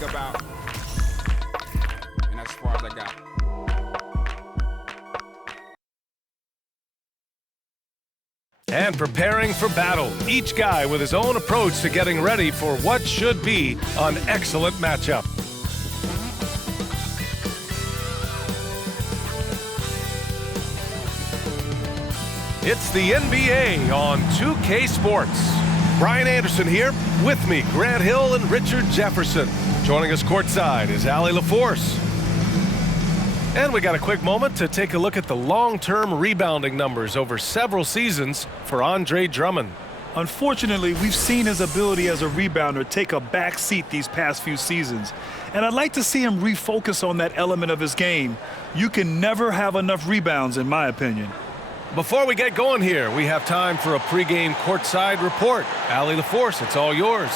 think about. And that's as far as I got. And preparing for battle, each guy with his own approach to getting ready for what should be an excellent matchup. It's the NBA on 2K Sports. Brian Anderson here, with me, Grant Hill and Richard Jefferson. Joining us courtside is Allie LaForce. And we got a quick moment to take a look at the long-term rebounding numbers over several seasons for Andre Drummond. Unfortunately, we've seen his ability as a rebounder take a back seat these past few seasons. And I'd like to see him refocus on that element of his game. You can never have enough rebounds, in my opinion. Before we get going here, we have time for a pregame courtside report. Allie LaForce, it's all yours.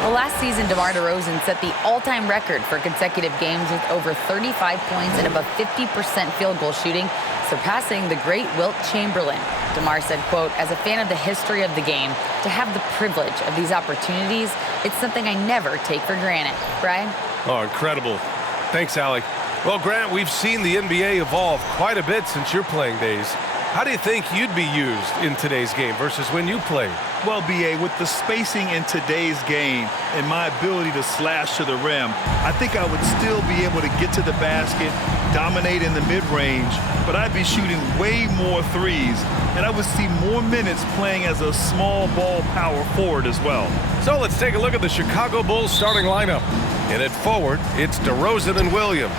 Well, last season, DeMar DeRozan set the all-time record for consecutive games with over 35 points and above 50% field goal shooting, surpassing the great Wilt Chamberlain. DeMar said, quote, "As a fan of the history of the game, to have the privilege of these opportunities, it's something I never take for granted." Brian? Oh, incredible. Thanks, Allie. Well, Grant, we've seen the NBA evolve quite a bit since your playing days. How do you think you'd be used in today's game versus when you played? Well, B.A., with the spacing in today's game and my ability to slash to the rim, I think I would still be able to get to the basket, dominate in the mid-range, but I'd be shooting way more threes, and I would see more minutes playing as a small ball power forward as well. So let's take a look at the Chicago Bulls starting lineup. In it forward, it's DeRozan and Williams.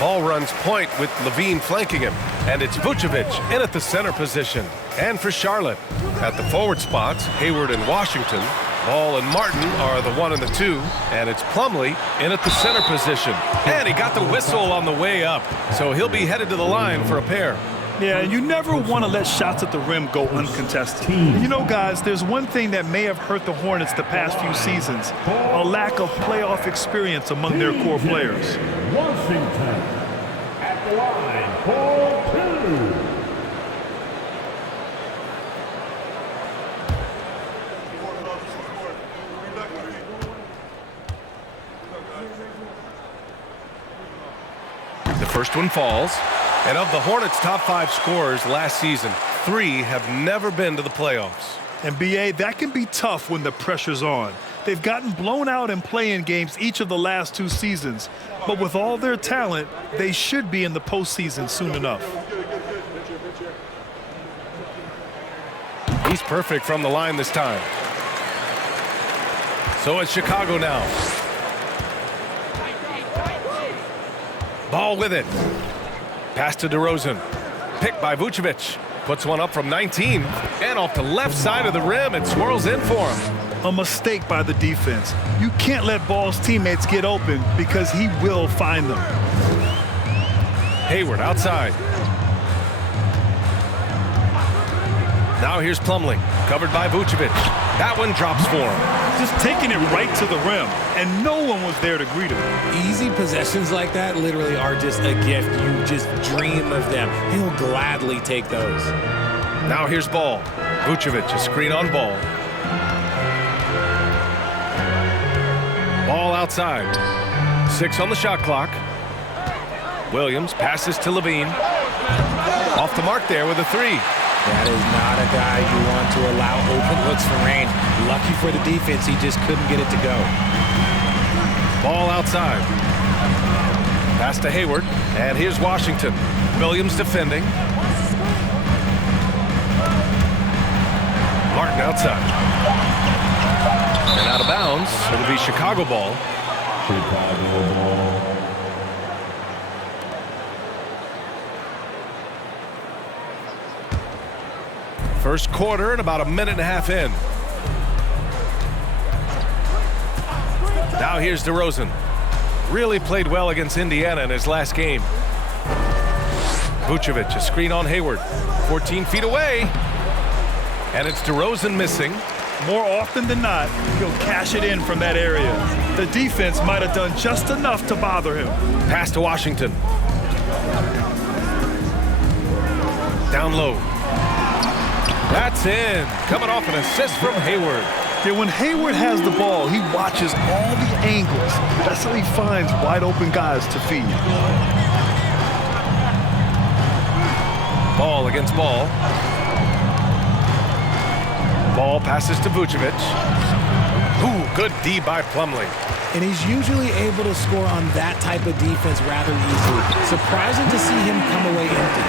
Ball runs point with Levine flanking him, and it's Vucevic in at the center position. And for Charlotte, at the forward spots, Hayward and Washington. Ball and Martin are the 1 and the 2, and it's Plumlee in at the center position. And he got the whistle on the way up, so he'll be headed to the line for a pair. Yeah, you never want to let shots at the rim go uncontested. You know, guys, there's one thing that may have hurt the Hornets the past few seasons, a lack of playoff experience among their core players. Washington at the line for 2. The first one falls. And of the Hornets' top 5 scorers last season, 3 have never been to the playoffs. And, B.A., that can be tough when the pressure's on. They've gotten blown out in play-in games each of the last 2 seasons. But with all their talent, they should be in the postseason soon enough. He's perfect from the line this time. So it's Chicago now. Ball with it. Pass to DeRozan. Picked by Vucevic. Puts one up from 19. And off the left side of the rim, it swirls in for him. A mistake by the defense. You can't let Ball's teammates get open because he will find them. Hayward outside. Now here's Plumlee. Covered by Vucevic. That one drops for him. Just taking it right to the rim, and no one was there to greet him. Easy possessions like that literally are just a gift. You just dream of them. He'll gladly take those. Now here's Ball. Vucevic, a screen on Ball. Ball outside. 6 on the shot clock. Williams passes to Levine. Off the mark there with a 3. That is not a guy you want to allow open looks from range. Lucky for the defense, he just couldn't get it to go. Ball outside. Pass to Hayward, and here's Washington. Williams defending. Martin outside. And out of bounds, it'll be Chicago ball. Chicago ball. First quarter and about a minute and a half in. Now here's DeRozan. Really played well against Indiana in his last game. Vucevic, a screen on Hayward. 14 feet away. And it's DeRozan missing. More often than not, he'll cash it in from that area. The defense might have done just enough to bother him. Pass to Washington. Down low. That's in. Coming off an assist from Hayward. Yeah, when Hayward has the ball, he watches all the angles. That's how he finds wide open guys to feed. Ball against ball. Ball passes to Vucevic. Ooh, good D by Plumlee. And he's usually able to score on that type of defense rather easily. Surprising to see him come away empty.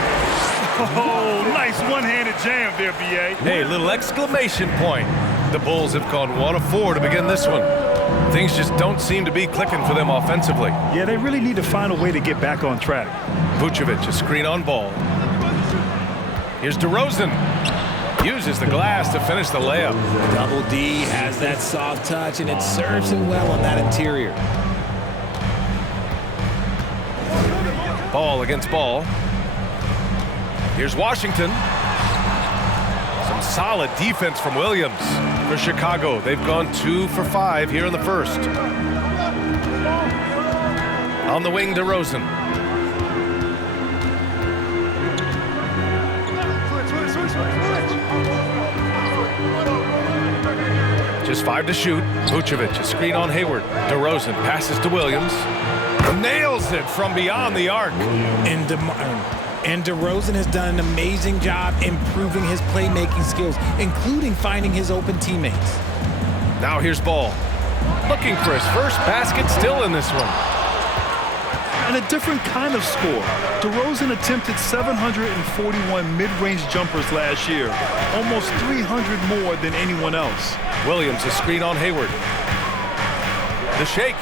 Oh, nice one-handed jam there, B.A. Hey, little exclamation point. The Bulls have gone 1 of 4 to begin this one. Things just don't seem to be clicking for them offensively. Yeah, they really need to find a way to get back on track. Vucevic, a screen on ball. Here's DeRozan. Uses the glass to finish the layup. Double D has that soft touch, and it serves him well on that interior. Ball against ball. Here's Washington. Some solid defense from Williams. For Chicago, they've gone 2 for 5 here in the first. On the wing, DeRozan. Just 5 to shoot. Vucevic, a screen on Hayward. DeRozan passes to Williams. Nails it from beyond the arc. And DeRozan has done an amazing job improving his playmaking skills, including finding his open teammates. Now here's Ball. Looking for his first basket, still in this one. And a different kind of score. DeRozan attempted 741 mid-range jumpers last year, almost 300 more than anyone else. Williams, a screen on Hayward. The shake.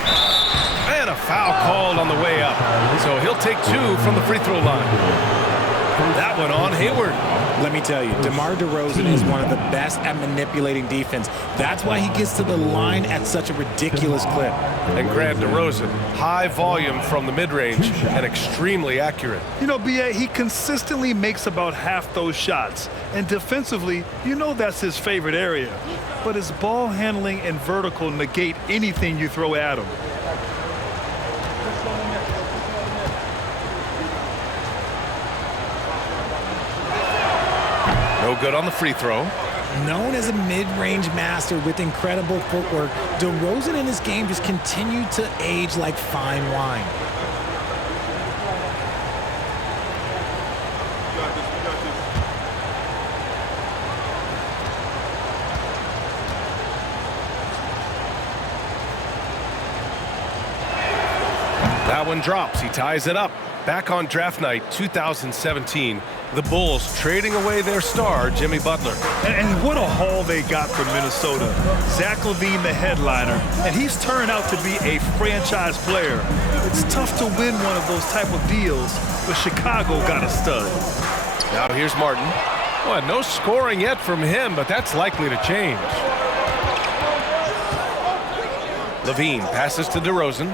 And a foul called on the way up. So he'll take 2 from the free throw line. That one on Hayward. Let me tell you, DeMar DeRozan is one of the best at manipulating defense. That's why he gets to the line at such a ridiculous clip. And Grant DeRozan, high volume from the mid-range and extremely accurate. You know, B.A., he consistently makes about half those shots. And defensively, you know that's his favorite area. But his ball handling and vertical negate anything you throw at him. No good on the free throw. Known as a mid-range master with incredible footwork, DeRozan in his game just continued to age like fine wine. That one drops. He ties it up. Back on draft night 2017, the Bulls trading away their star, Jimmy Butler. And what a haul they got from Minnesota. Zach LaVine, the headliner, and he's turned out to be a franchise player. It's tough to win one of those type of deals, but Chicago got a stud. Now here's Martin. Well, no scoring yet from him, but that's likely to change. LaVine passes to DeRozan.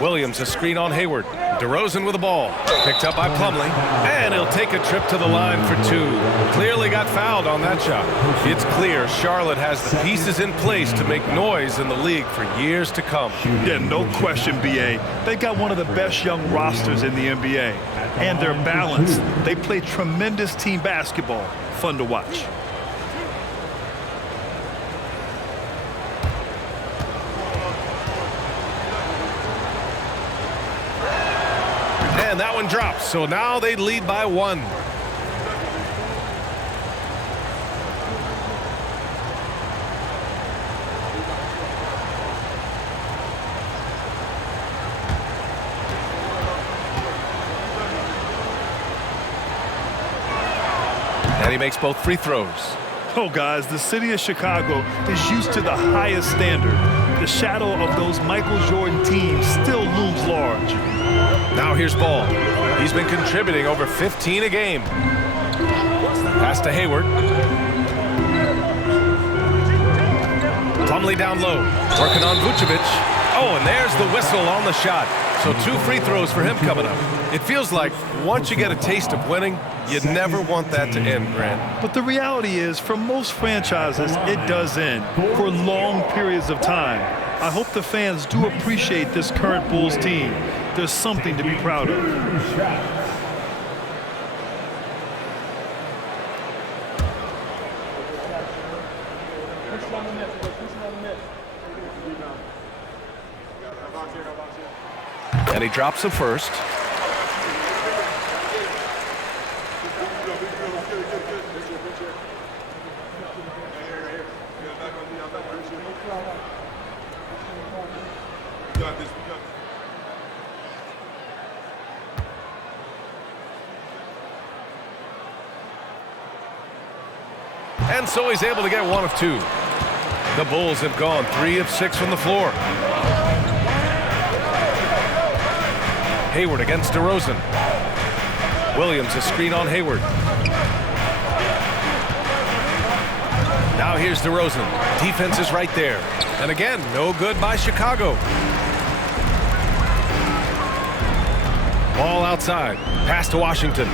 Williams, a screen on Hayward. DeRozan with the ball. Picked up by Plumlee. And he'll take a trip to the line for 2. Clearly got fouled on that shot. It's clear Charlotte has the pieces in place to make noise in the league for years to come. Yeah, no question, B.A. They got one of the best young rosters in the NBA. And they're balanced. They play tremendous team basketball. Fun to watch. And that one drops, so now they lead by 1. And he makes both free throws. Oh, guys, the city of Chicago is used to the highest standard. The shadow of those Michael Jordan teams still looms large. Now here's Ball. He's been contributing over 15 a game. Pass to Hayward. Plumlee down low. Working on Vucevic. Oh, and there's the whistle on the shot. So 2 free throws for him coming up. It feels like once you get a taste of winning, you never want that to end, Grant. But the reality is, for most franchises, it does end for long periods of time. I hope the fans do appreciate this current Bulls team. There's something to be proud of. And he drops the first. And so he's able to get 1 of 2. The Bulls have gone 3 of 6 from the floor. Hayward against DeRozan. Williams a screen on Hayward. Now here's DeRozan. Defense is right there. And again, no good by Chicago. Ball outside. Pass to Washington.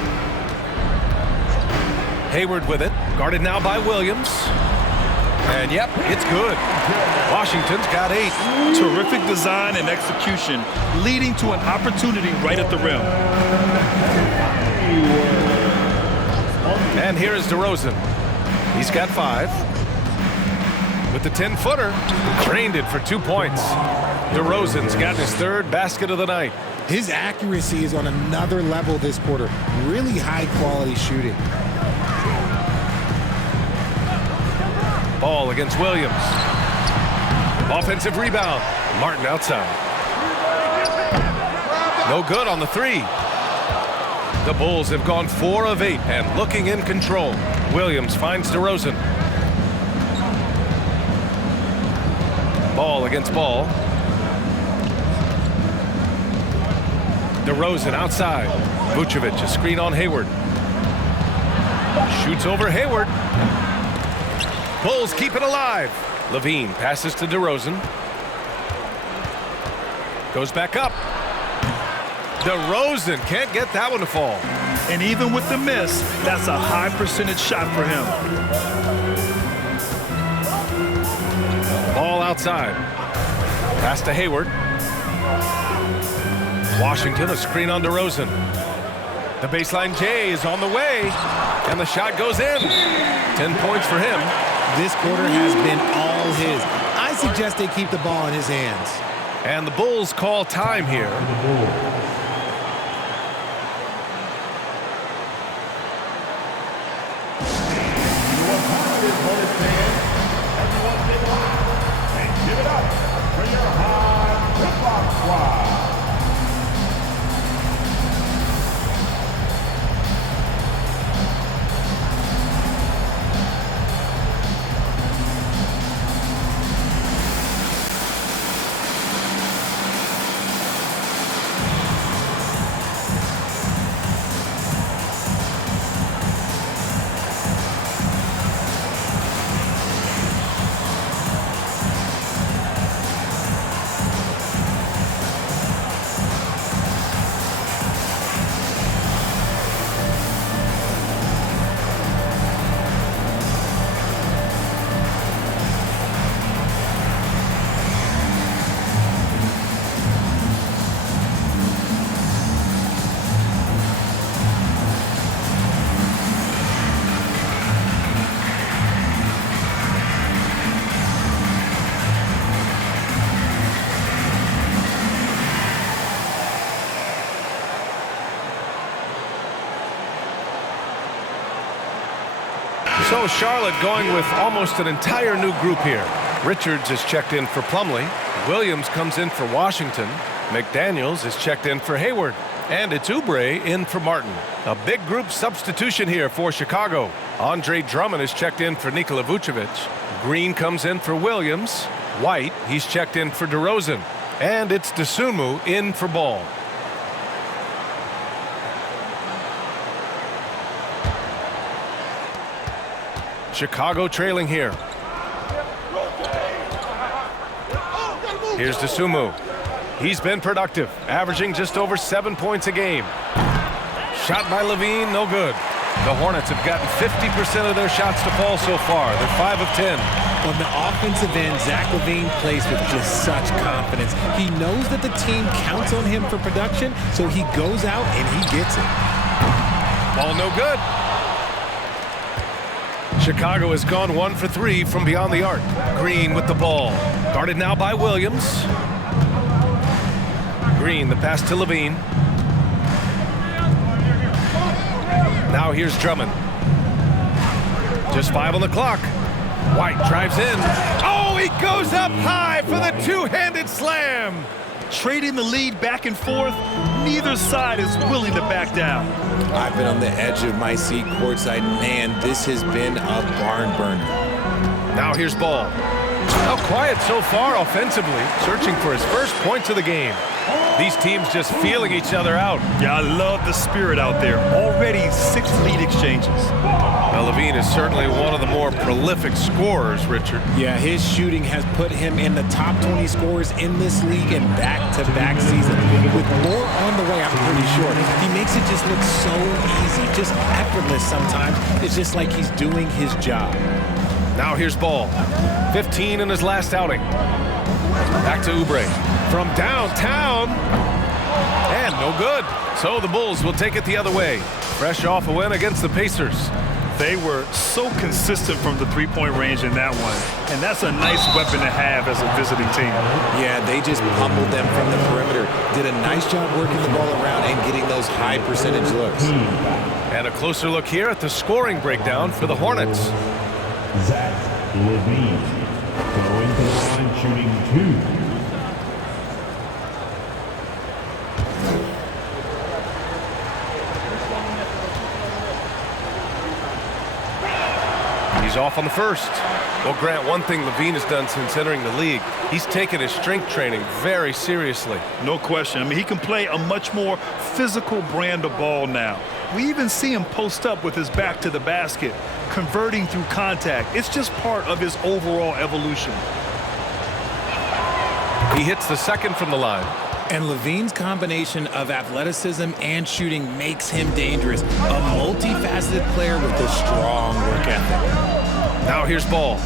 Hayward with it. Guarded now by Williams. And yep, it's good. Washington's got 8. Terrific design and execution, leading to an opportunity right at the rim. And here is DeRozan. He's got 5. With the 10-footer, drained it for 2 points. DeRozan's got his 3rd basket of the night. His accuracy is on another level this quarter. Really high-quality shooting. Ball against Williams. Offensive rebound. Martin outside. No good on the 3. The Bulls have gone 4 of 8 and looking in control. Williams finds DeRozan. Ball against ball. DeRozan outside. Vucevic a screen on Hayward. Shoots over Hayward. Bulls keep it alive. Levine passes to DeRozan. Goes back up. DeRozan can't get that one to fall. And even with the miss, that's a high percentage shot for him. Ball outside. Pass to Hayward. Washington a screen on DeRozan. The baseline J is on the way. And the shot goes in. 10 points for him. This quarter has been all his. I suggest they keep the ball in his hands. And the Bulls call time here. Hornets fans, everyone get loud and give it up for your high hip-hop squad. So Charlotte going with almost an entire new group here. Richards is checked in for Plumlee. Williams comes in for Washington. McDaniels is checked in for Hayward. And it's Oubre in for Martin. A big group substitution here for Chicago. Andre Drummond is checked in for Nikola Vucevic. Green comes in for Williams. White, he's checked in for DeRozan. And it's Dosunmu in for Ball. Chicago trailing here. Here's Dosunmu. He's been productive, averaging just over 7 points a game. Shot by Levine, no good. The Hornets have gotten 50% of their shots to fall so far. They're 5 of 10. On the offensive end, Zach LaVine plays with just such confidence. He knows that the team counts on him for production, so he goes out and he gets it. Ball no good. Chicago has gone 1 for 3 from beyond the arc. Green with the ball. Guarded now by Williams. Green, the pass to Levine. Now here's Drummond. Just 5 on the clock. White drives in. Oh, he goes up high for the two-handed slam. Trading the lead back and forth, neither side is willing to back down. I've been on the edge of my seat courtside. Man, this has been a barn burner. Now here's Ball. How quiet so far offensively, searching for his first points of the game. These teams just feeling each other out. Yeah, I love the spirit out there. Already 6 lead exchanges. Well, Levine is certainly one of the more prolific scorers, Richard. Yeah, his shooting has put him in the top 20 scorers in this league in back-to-back seasons. With more on the way, I'm pretty sure. He makes it just look so easy, just effortless sometimes. It's just like he's doing his job. Now here's Ball. 15 in his last outing. Back to Oubre. From downtown. And no good. So the Bulls will take it the other way. Fresh off a win against the Pacers. They were so consistent from the three-point range in that one. And that's a nice weapon to have as a visiting team. Yeah, they just pummeled them from the perimeter. Did a nice job working the ball around and getting those high percentage looks. And a closer look here at the scoring breakdown for the Hornets. Zach Levine going to the line shooting 2. He's off on the first. Well, Grant, one thing Levine has done since entering the league, he's taken his strength training very seriously. No question. I mean, he can play a much more physical brand of ball now. We even see him post up with his back to the basket, converting through contact. It's just part of his overall evolution. He hits the second from the line. And Levine's combination of athleticism and shooting makes him dangerous. A multifaceted player with a strong work ethic. Now here's Ball.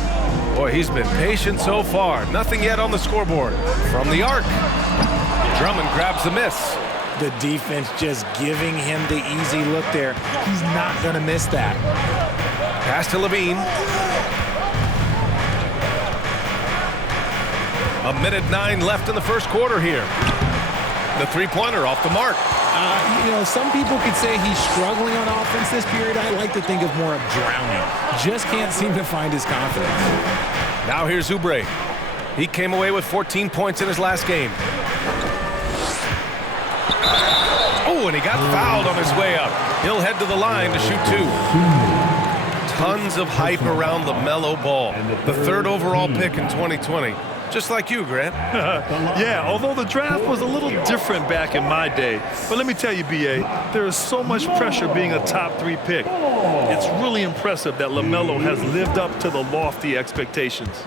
Boy, he's been patient so far. Nothing yet on the scoreboard. From the arc. Drummond grabs the miss. The defense just giving him the easy look there. He's not going to miss that. Pass to Levine. A minute 9 left in the first quarter here. The three-pointer off the mark. You know, some people could say he's struggling on offense this period. I like to think of more of drowning. Just can't seem to find his confidence. Now here's Oubre. He came away with 14 points in his last game. Oh, and he got fouled on his way up. He'll head to the line to shoot 2. Tons of hype around LaMelo Ball, the 3rd overall pick in 2020. Just like you, Grant. Yeah, although the draft was a little different back in my day. But let me tell you, B.A., there is so much pressure being a top 3 pick. It's really impressive that LaMelo has lived up to the lofty expectations.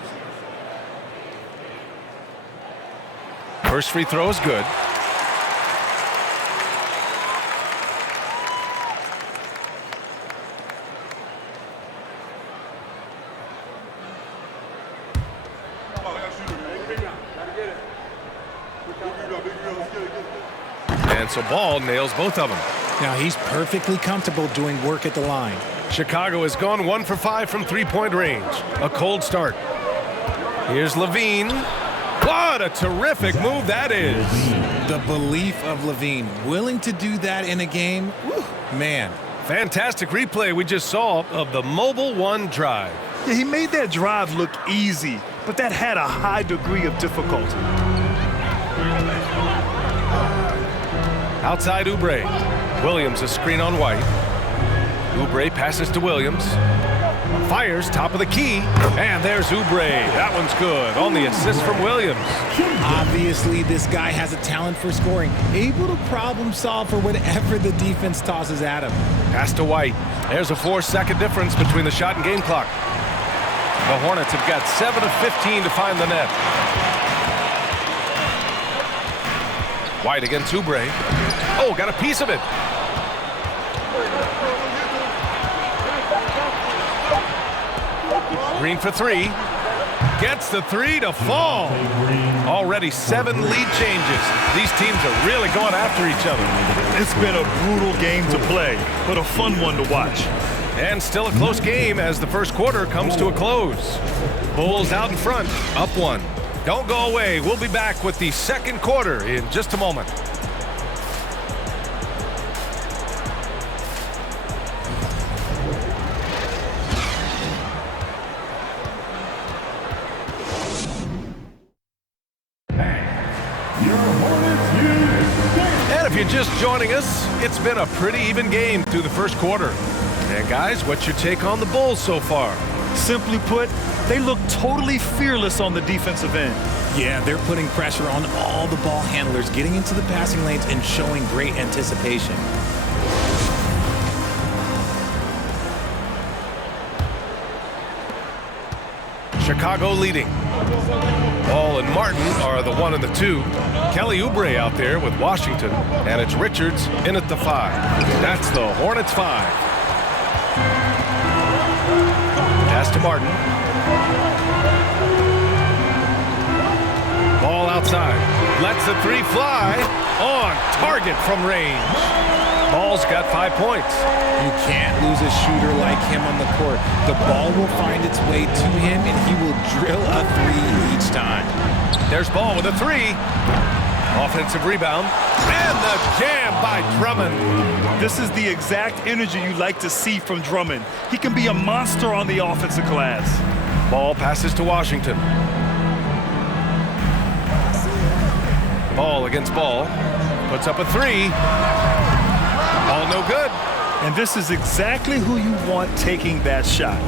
First free throw is good. And so Ball nails both of them. Now he's perfectly comfortable doing work at the line. Chicago has gone 1 for 5 from three-point range. A cold start. Here's Levine. What a terrific move that is. The belief of Levine, willing to do that in a game, whew, man. Fantastic replay we just saw of the Mobile One drive. Yeah, he made that drive look easy, but that had a high degree of difficulty. Outside Oubre. Williams a screen on White. Oubre passes to Williams. Fires top of the key. And there's Oubre. That one's good on the assist from Williams. Obviously, this guy has a talent for scoring. Able to problem solve for whatever the defense tosses at him. Pass to White. There's a 4-second difference between the shot and game clock. The Hornets have got 7 of 15 to find the net. White against Oubre. Oh, got a piece of it. Green for 3. Gets the 3 to fall. Already 7 lead changes. These teams are really going after each other. It's been a brutal game to play, but a fun one to watch. And still a close game as the first quarter comes to a close. Bulls out in front, up one. Don't go away. We'll be back with the second quarter in just a moment. And if you're just joining us, it's been a pretty even game through the first quarter. And guys, what's your take on the Bulls so far? Simply put, they look totally fearless on the defensive end. Yeah, they're putting pressure on all the ball handlers, getting into the passing lanes and showing great anticipation. Chicago leading. Ball and Martin are the 1 and the 2. Kelly Oubre out there with Washington, and it's Richards in at the 5. That's the Hornets 5. Pass to Martin. Ball outside. Lets the 3 fly. On target from range. Ball's got 5 points. You can't lose a shooter like him on the court. The ball will find its way to him, and he will drill a 3 each time. There's Ball with a 3. Offensive rebound. And the jam by Drummond. This is the exact energy you like to see from Drummond. He can be a monster on the offensive glass. Ball passes to Washington. Ball against Ball. Puts up a 3. All no good. And this is exactly who you want taking that shot.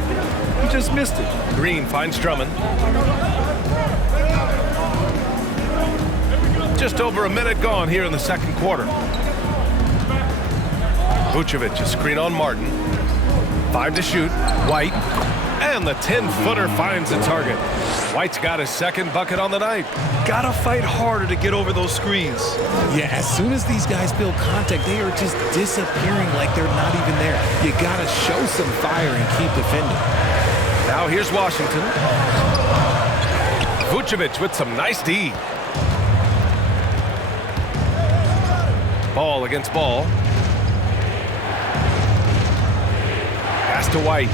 He just missed it. Green finds Drummond. Just over a minute gone here in the second quarter. Vucevic, a screen on Martin. 5 to shoot. White. And the 10-footer finds the target. White's got his second bucket on the night. Gotta fight harder to get over those screens. Yeah, as soon as these guys feel contact, they are just disappearing like they're not even there. You gotta show some fire and keep defending. Now here's Washington. Vucevic with some nice D. Ball against Ball. Pass to White.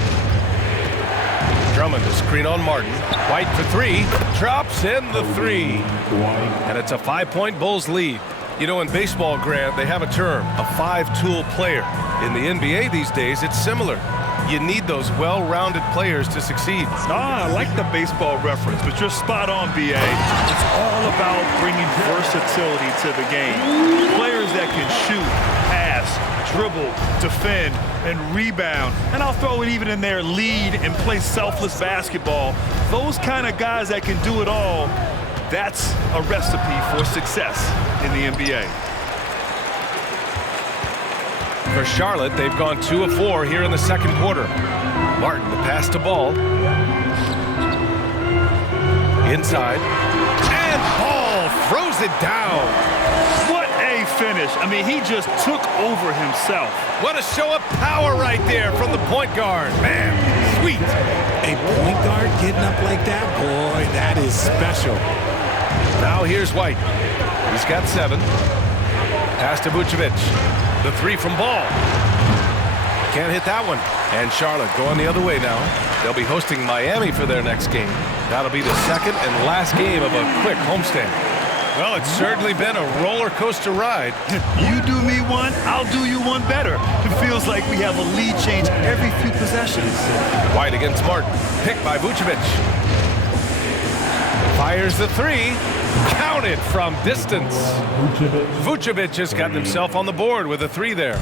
Drummond, a screen on Martin. White for 3. Drops in the 3. And it's a 5-point Bulls lead. You know, in baseball, Grant, they have a term, a 5-tool player. In the NBA these days, it's similar. You need those well-rounded players to succeed. I like the baseball reference, but you're spot on, B.A. It's all about bringing versatility to the game. Players that can shoot, pass, dribble, defend, and rebound. And I'll throw it even in there, lead and play selfless basketball. Those kind of guys that can do it all, that's a recipe for success in the NBA. For Charlotte, they've gone 2 of 4 here in the second quarter. Martin, the pass to Ball. Inside. And Ball throws it down. What a finish. I mean, he just took over himself. What a show of power right there from the point guard. Man, sweet. A point guard getting up like that, boy, that is special. Now here's White. He's got 7. Pass to Vucevic. The 3 from Ball. Can't hit that one. And Charlotte going the other way now. They'll be hosting Miami for their next game. That'll be the second and last game of a quick homestand. Well, it's certainly been a roller coaster ride. You do me one, I'll do you one better. It feels like we have a lead change every few possessions. White against Martin. Picked by Vucevic. Fires the 3. Counted from distance. Vucevic has gotten himself on the board with a 3 there.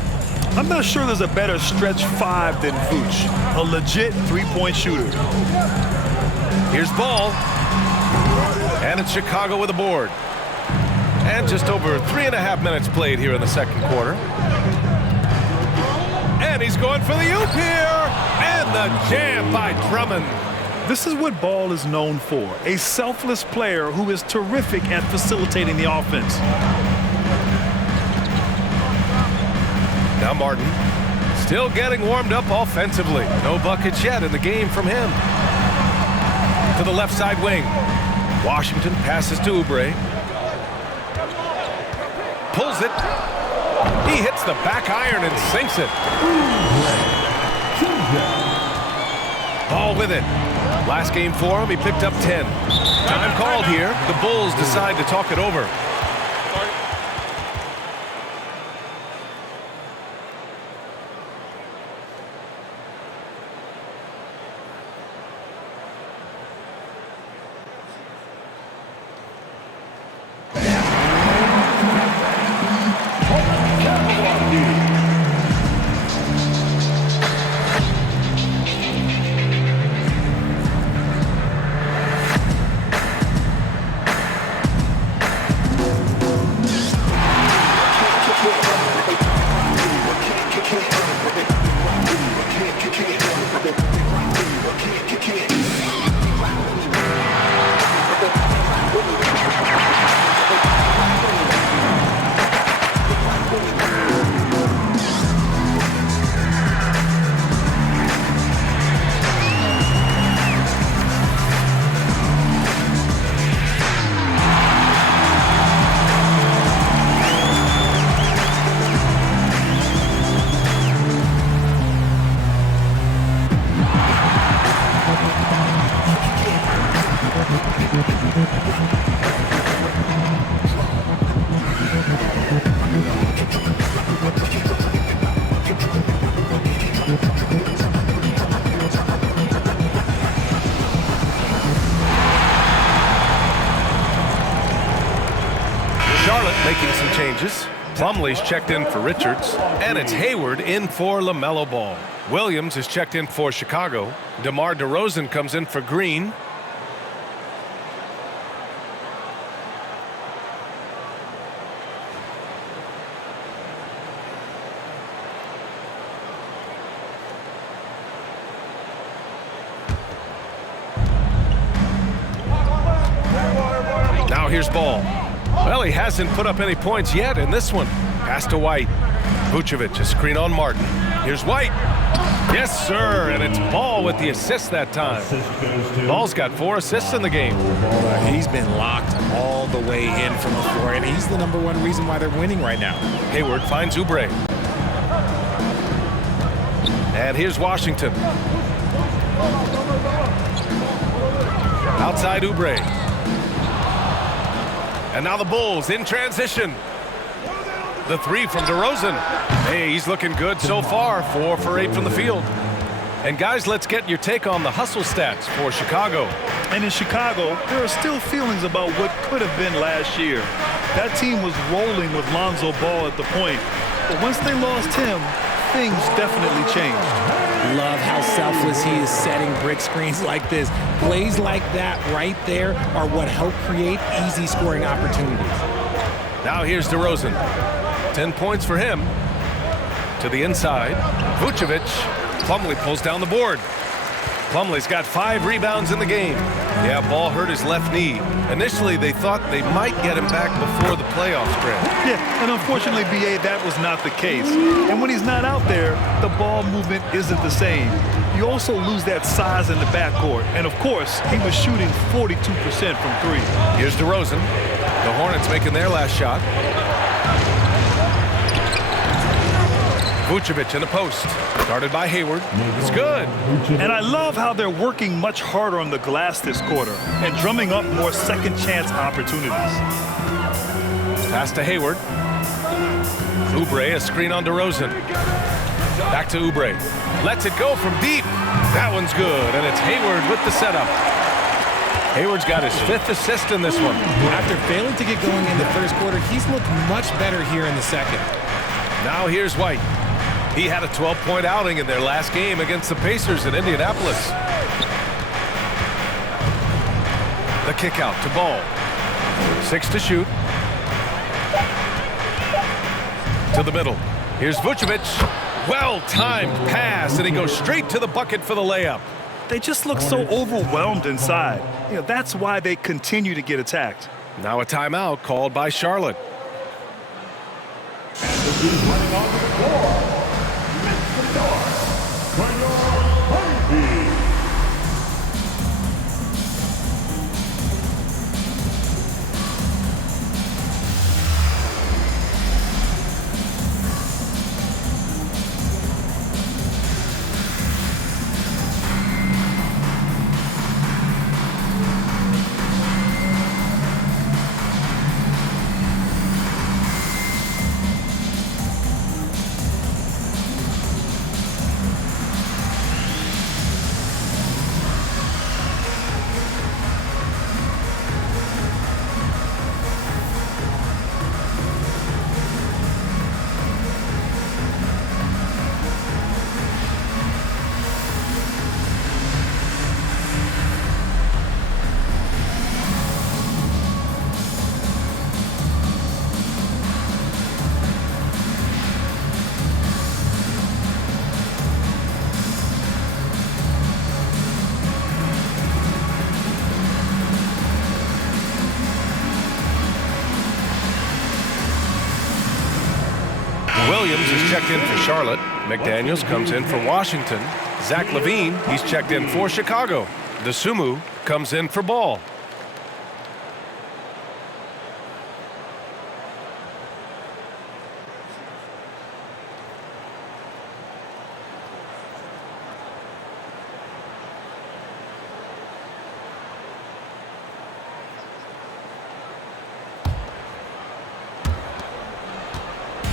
I'm not sure there's a better stretch 5 than Vooch. A legit 3-point shooter. Here's Ball. And it's Chicago with a board. And just over 3.5 minutes played here in the second quarter. And he's going for the oop here. And the jam by Drummond. This is what Ball is known for, a selfless player who is terrific at facilitating the offense. Now Martin, still getting warmed up offensively. No buckets yet in the game from him. To the left side wing. Washington passes to Oubre. Pulls it. He hits the back iron and sinks it. Ball with it. Last game for him, he picked up 10. Time called here. The Bulls decide to talk it over. Making some changes. Plumlee's checked in for Richards, and it's Hayward in for LaMelo Ball. Williams is checked in for Chicago. DeMar DeRozan comes in for Green. Now here's Ball. Well, he hasn't put up any points yet in this one. Pass to White. Vucevic, a screen on Martin. Here's White. Yes, sir, and it's Ball with the assist that time. Ball's got 4 assists in the game. He's been locked all the way in from the floor, and he's the #1 reason why they're winning right now. Hayward finds Oubre. And here's Washington. Outside Oubre. And now the Bulls in transition. The 3 from DeRozan. Hey, he's looking good so far. 4 for 8 from the field. And guys, let's get your take on the hustle stats for Chicago. And in Chicago, there are still feelings about what could have been last year. That team was rolling with Lonzo Ball at the point. But once they lost him, things definitely changed. Love how selfless he is setting brick screens like this. Plays like that right there are what help create easy scoring opportunities. Now here's DeRozan. 10 points for him. To the inside. Vucevic. Plumlee pulls down the board. Plumlee's got 5 rebounds in the game. Yeah, Ball hurt his left knee. Initially, they thought they might get him back before the playoff stretch. Yeah, and unfortunately, B.A., that was not the case. And when he's not out there, the ball movement isn't the same. You also lose that size in the backcourt. And, of course, he was shooting 42% from 3. Here's DeRozan. The Hornets making their last shot. Vucevic in the post. Started by Hayward. It's good. And I love how they're working much harder on the glass this quarter and drumming up more second chance opportunities. Pass to Hayward. Oubre, a screen on DeRozan. Back to Oubre. Lets it go from deep. That one's good, and it's Hayward with the setup. Hayward's got his 5th assist in this one. After failing to get going in the first quarter, he's looked much better here in the second. Now here's White. He had a 12-point outing in their last game against the Pacers in Indianapolis. The kick out to Ball. 6 to shoot. To the middle. Here's Vucevic. Well-timed pass, and he goes straight to the bucket for the layup. They just look so overwhelmed inside. You know, that's why they continue to get attacked. Now a timeout called by Charlotte. Running onto the floor. Make the door for your party. Williams is checked in for Charlotte. McDaniels comes in for Washington. Zach LaVine, he's checked in for Chicago. DeSumo comes in for Ball.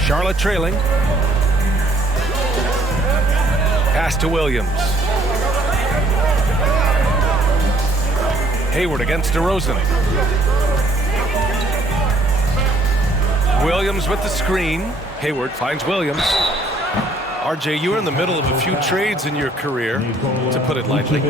Charlotte trailing. Pass to Williams. Hayward against DeRozan. Williams with the screen. Hayward finds Williams. RJ, you're in the middle of a few trades in your career, to put it lightly.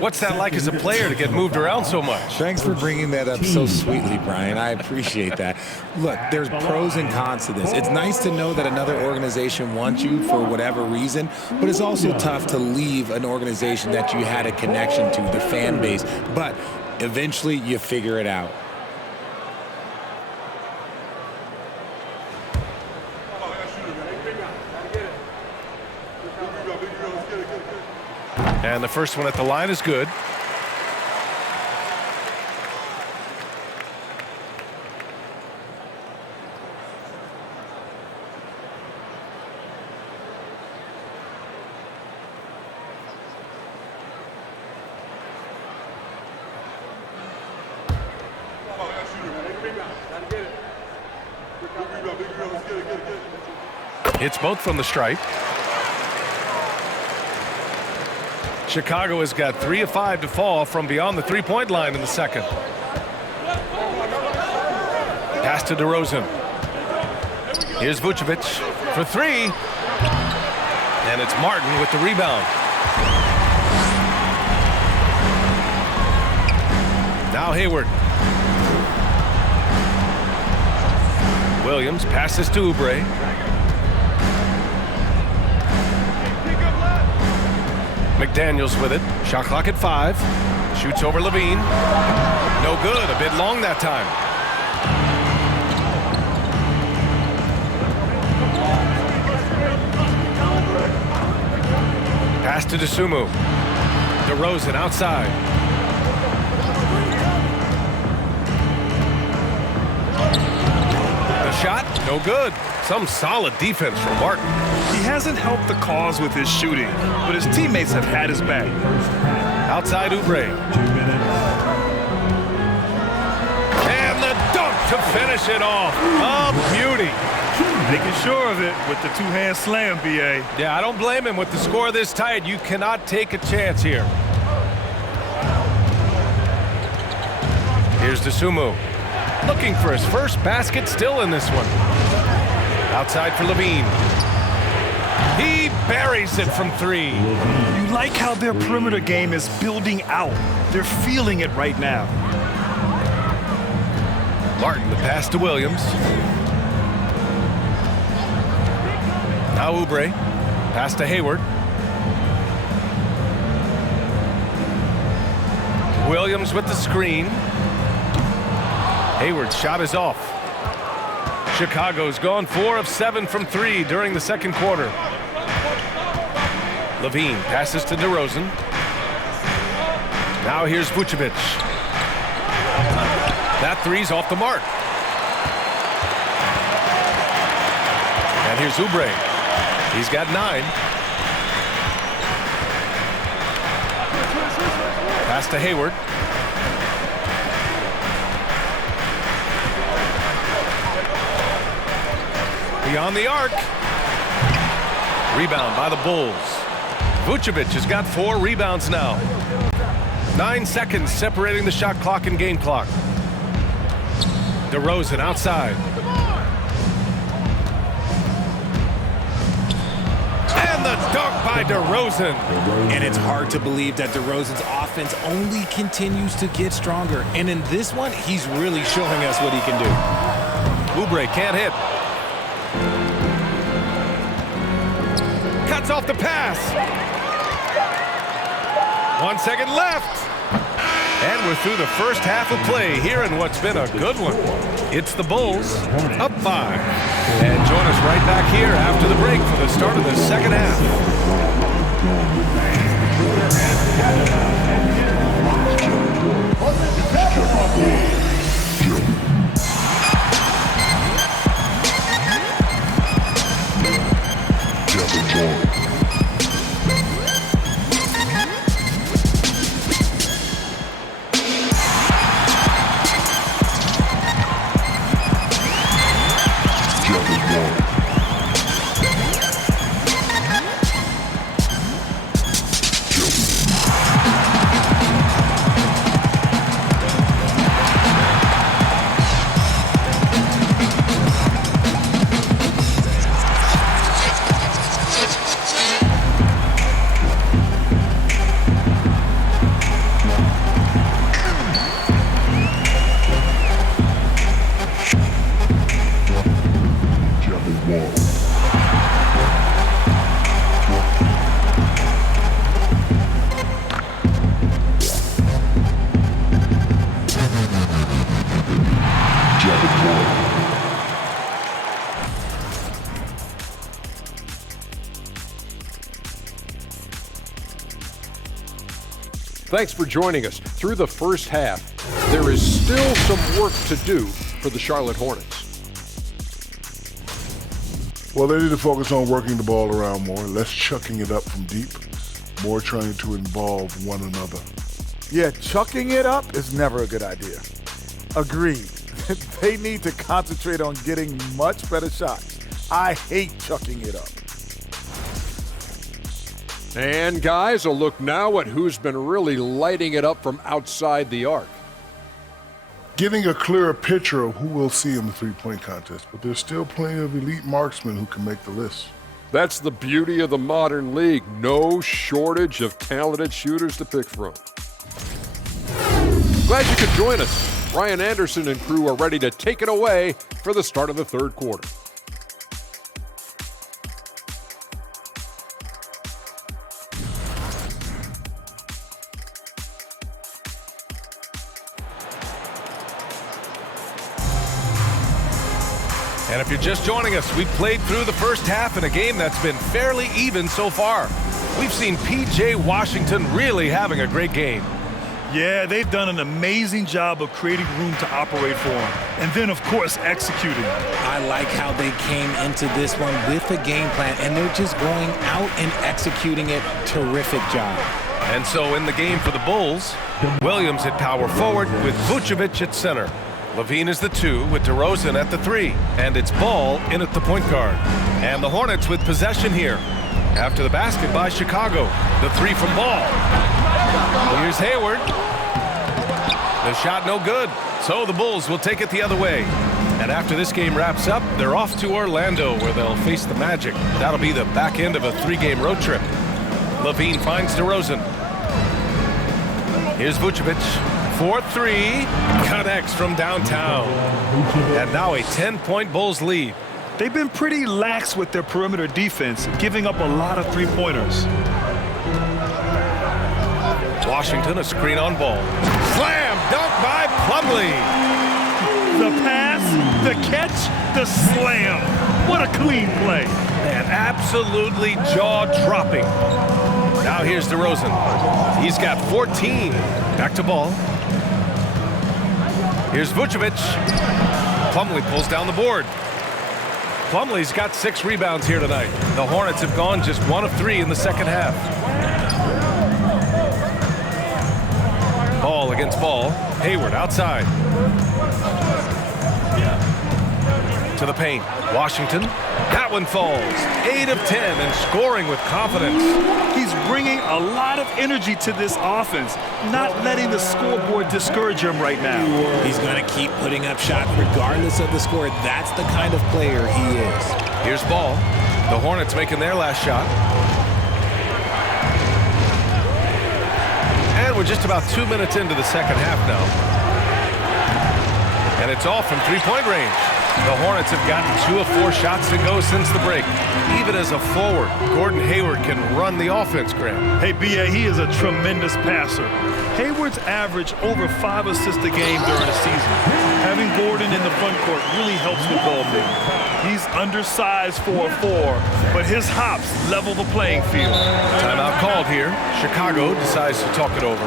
What's that like as a player to get moved around so much? Thanks for bringing that up so sweetly, Brian. I appreciate that. Look, there's pros and cons to this. It's nice to know that another organization wants you for whatever reason, but it's also tough to leave an organization that you had a connection to, the fan base. But eventually you figure it out. And the first one at the line is good. Hits both from the stripe. Chicago has got 3 of 5 to fall from beyond the three-point line in the second. Pass to DeRozan. Here's Vucevic for 3. And it's Martin with the rebound. Now Hayward. Williams passes to Oubre. McDaniels with it. Shot clock at 5. Shoots over LaVine. No good. A bit long that time. Pass to DeSumo. DeRozan outside. The shot, no good. Some solid defense from Martin. He hasn't helped the cause with his shooting, but his teammates have had his back. Outside Oubre. And the dunk to finish it off. A beauty. Making sure of it with the two-hand slam, B.A. Yeah, I don't blame him. With the score this tight, you cannot take a chance here. Here's DeSumo. Looking for his first basket, still in this one. Outside for LaVine. He buries it from 3. You like how their perimeter game is building out. They're feeling it right now. Martin, the pass to Williams. Now Oubre. Pass to Hayward. Williams with the screen. Hayward's shot is off. Chicago's gone 4 of 7 from 3 during the second quarter. LaVine passes to DeRozan. Now here's Vucevic. That 3's off the mark. And here's Oubre. He's got 9. Pass to Hayward. Beyond the arc. Rebound by the Bulls. Vucevic has got 4 rebounds now. 9 seconds separating the shot clock and game clock. DeRozan outside. And the dunk by DeRozan. And it's hard to believe that DeRozan's offense only continues to get stronger. And in this one, he's really showing us what he can do. Oubre can't hit. Cuts off the pass. 1 second left. And we're through the first half of play here in what's been a good one. It's the Bulls up 5. And join us right back here after the break for the start of the second half. Thanks for joining us. Through the first half, there is still some work to do for the Charlotte Hornets. Well, they need to focus on working the ball around more, less chucking it up from deep, more trying to involve one another. Yeah, chucking it up is never a good idea. Agreed. They need to concentrate on getting much better shots. I hate chucking it up. And guys, a look now at who's been really lighting it up from outside the arc. Getting a clearer picture of who we'll see in the three-point contest, but there's still plenty of elite marksmen who can make the list. That's the beauty of the modern league. No shortage of talented shooters to pick from. Glad you could join us. Ryan Anderson and crew are ready to take it away for the start of the third quarter. And if you're just joining us, we've played through the first half in a game that's been fairly even so far. We've seen P.J. Washington really having a great game. Yeah, they've done an amazing job of creating room to operate for him. And then, of course, executing. I like how they came into this one with a game plan, and they're just going out and executing it. Terrific job. And so in the game for the Bulls, Williams at power forward with Vucevic at center. Levine is the 2 with DeRozan at the 3. And it's Ball in at the point guard. And the Hornets with possession here. After the basket by Chicago. The 3 from Ball. Here's Hayward. The shot no good. So the Bulls will take it the other way. And after this game wraps up, they're off to Orlando where they'll face the Magic. That'll be the back end of a 3-game road trip. Levine finds DeRozan. Here's Vucevic. 4-3, connects from downtown. And now a 10-point Bulls lead. They've been pretty lax with their perimeter defense, giving up a lot of three-pointers. Washington, a screen on Ball. Slam dunk by Plumlee. The pass, the catch, the slam. What a clean play. And absolutely jaw-dropping. Now here's DeRozan. He's got 14. Back to Ball. Here's Vucevic. Plumlee pulls down the board. Plumlee's got 6 rebounds here tonight. The Hornets have gone just 1 of 3 in the second half. Ball against Ball. Hayward outside. To the paint. Washington. That one falls. 8 of 10 and scoring with confidence. He's bringing a lot of energy to this offense, not letting the scoreboard discourage him right now. He's going to keep putting up shots regardless of the score. That's the kind of player he is. Here's Ball. The Hornets making their last shot. And we're just about 2 minutes into the second half now. And it's all from 3-point range. The Hornets have gotten 2 of 4 shots to go since the break. Even as a forward, Gordon Hayward can run the offense, Graham. Hey, B.A., he is a tremendous passer. Hayward's averaged over 5 assists a game during the season. Having Gordon in the front court really helps with ball movement. He's undersized for a 4, but his hops level the playing field. Timeout called here. Chicago decides to talk it over.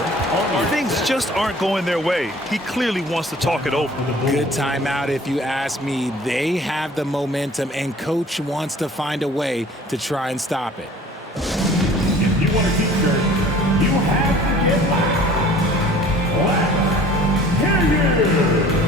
Things just aren't going their way. He clearly wants to talk it over. Good timeout if you ask me. They have the momentum, and coach wants to find a way to try and stop it. If you want a t-shirt, you have to get loud. Let's hear you.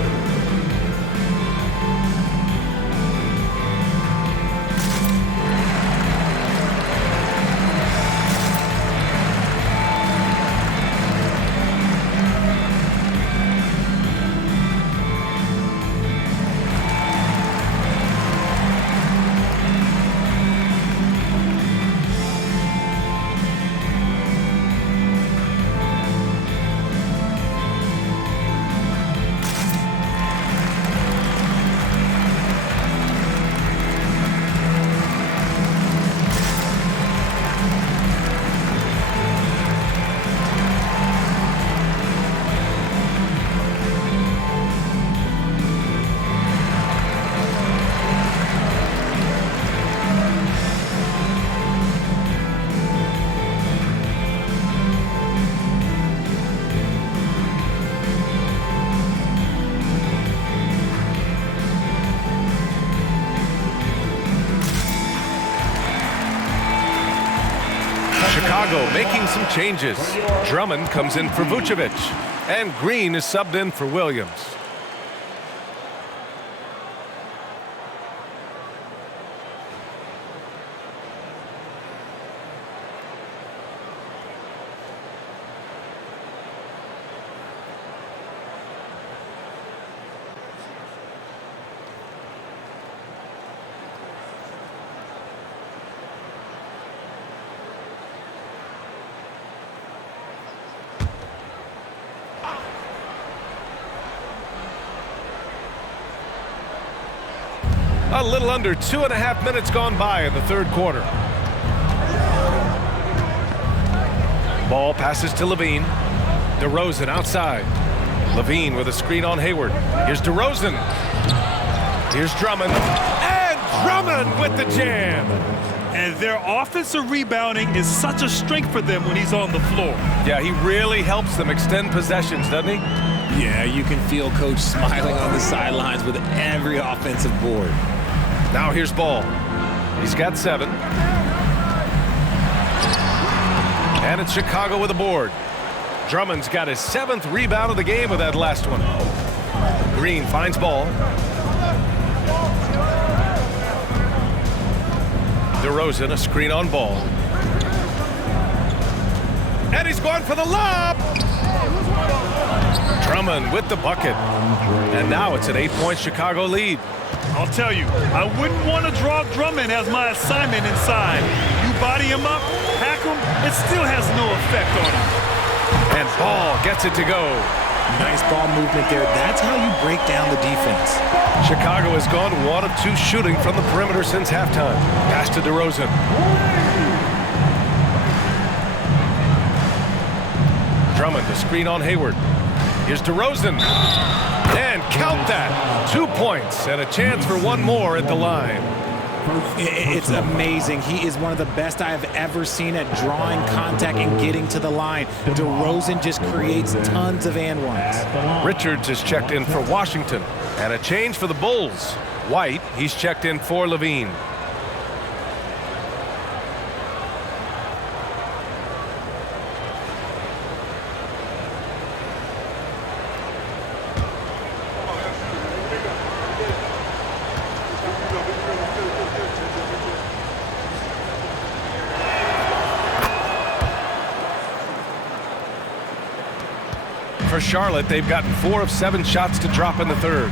Chicago making some changes. Drummond comes in for Vucevic, and Green is subbed in for Williams. A little under 2.5 minutes gone by in the third quarter. Ball passes to Levine. DeRozan outside. Levine with a screen on Hayward. Here's DeRozan. Here's Drummond. And Drummond with the jam. And their offensive rebounding is such a strength for them when he's on the floor. Yeah, he really helps them extend possessions, doesn't he? Yeah, you can feel Coach smiling on the sidelines with every offensive board. Now here's Ball. He's got 7. And it's Chicago with a board. Drummond's got his 7th rebound of the game with that last one. Green finds Ball. DeRozan, a screen on Ball. And he's going for the lob. Drummond with the bucket. And now it's an 8-point Chicago lead. I'll tell you, I wouldn't want to draw Drummond as my assignment inside. You body him up, hack him, it still has no effect on him. And Ball gets it to go. Nice ball movement there. That's how you break down the defense. Chicago has gone 1 of 2 shooting from the perimeter since halftime. Pass to DeRozan. Drummond, the screen on Hayward. Here's DeRozan. And count that. 2 points and a chance for one more at the line. It's amazing. He is one of the best I have ever seen at drawing contact and getting to the line. DeRozan just creates tons of and ones. Richards is checked in for Washington. And a change for the Bulls. White, he's checked in for Levine. For Charlotte, they've gotten 4 of 7 shots to drop in the third.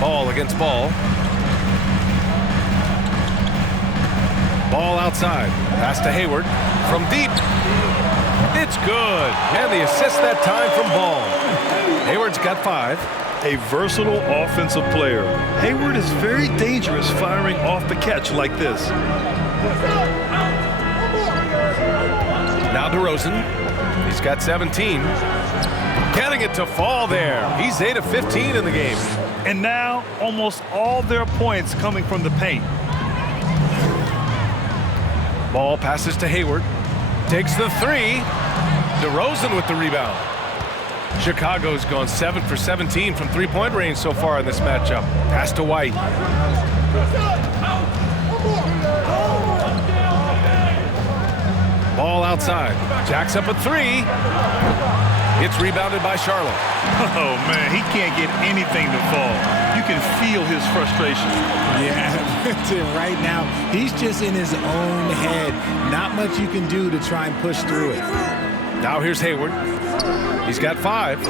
Ball against Ball. Ball outside. Pass to Hayward. From deep. It's good. And the assist that time from Ball. Hayward's Hayward's got 5. A versatile offensive player. Hayward is very dangerous firing off the catch like this. Now DeRozan. He's got 17. Getting it to fall there. He's 8 of 15 in the game. And now almost all their points coming from the paint. Ball passes to Hayward. Takes the 3. DeRozan with the rebound. Chicago's gone 7 for 17 from three-point range so far in this matchup. Pass to White. Ball outside. Jacks up a 3. It's rebounded by Charlotte. Oh, man, he can't get anything to fall. You can feel his frustration. Yeah, right now, he's just in his own head. Not much you can do to try and push through it. Now here's Hayward. He's got 5.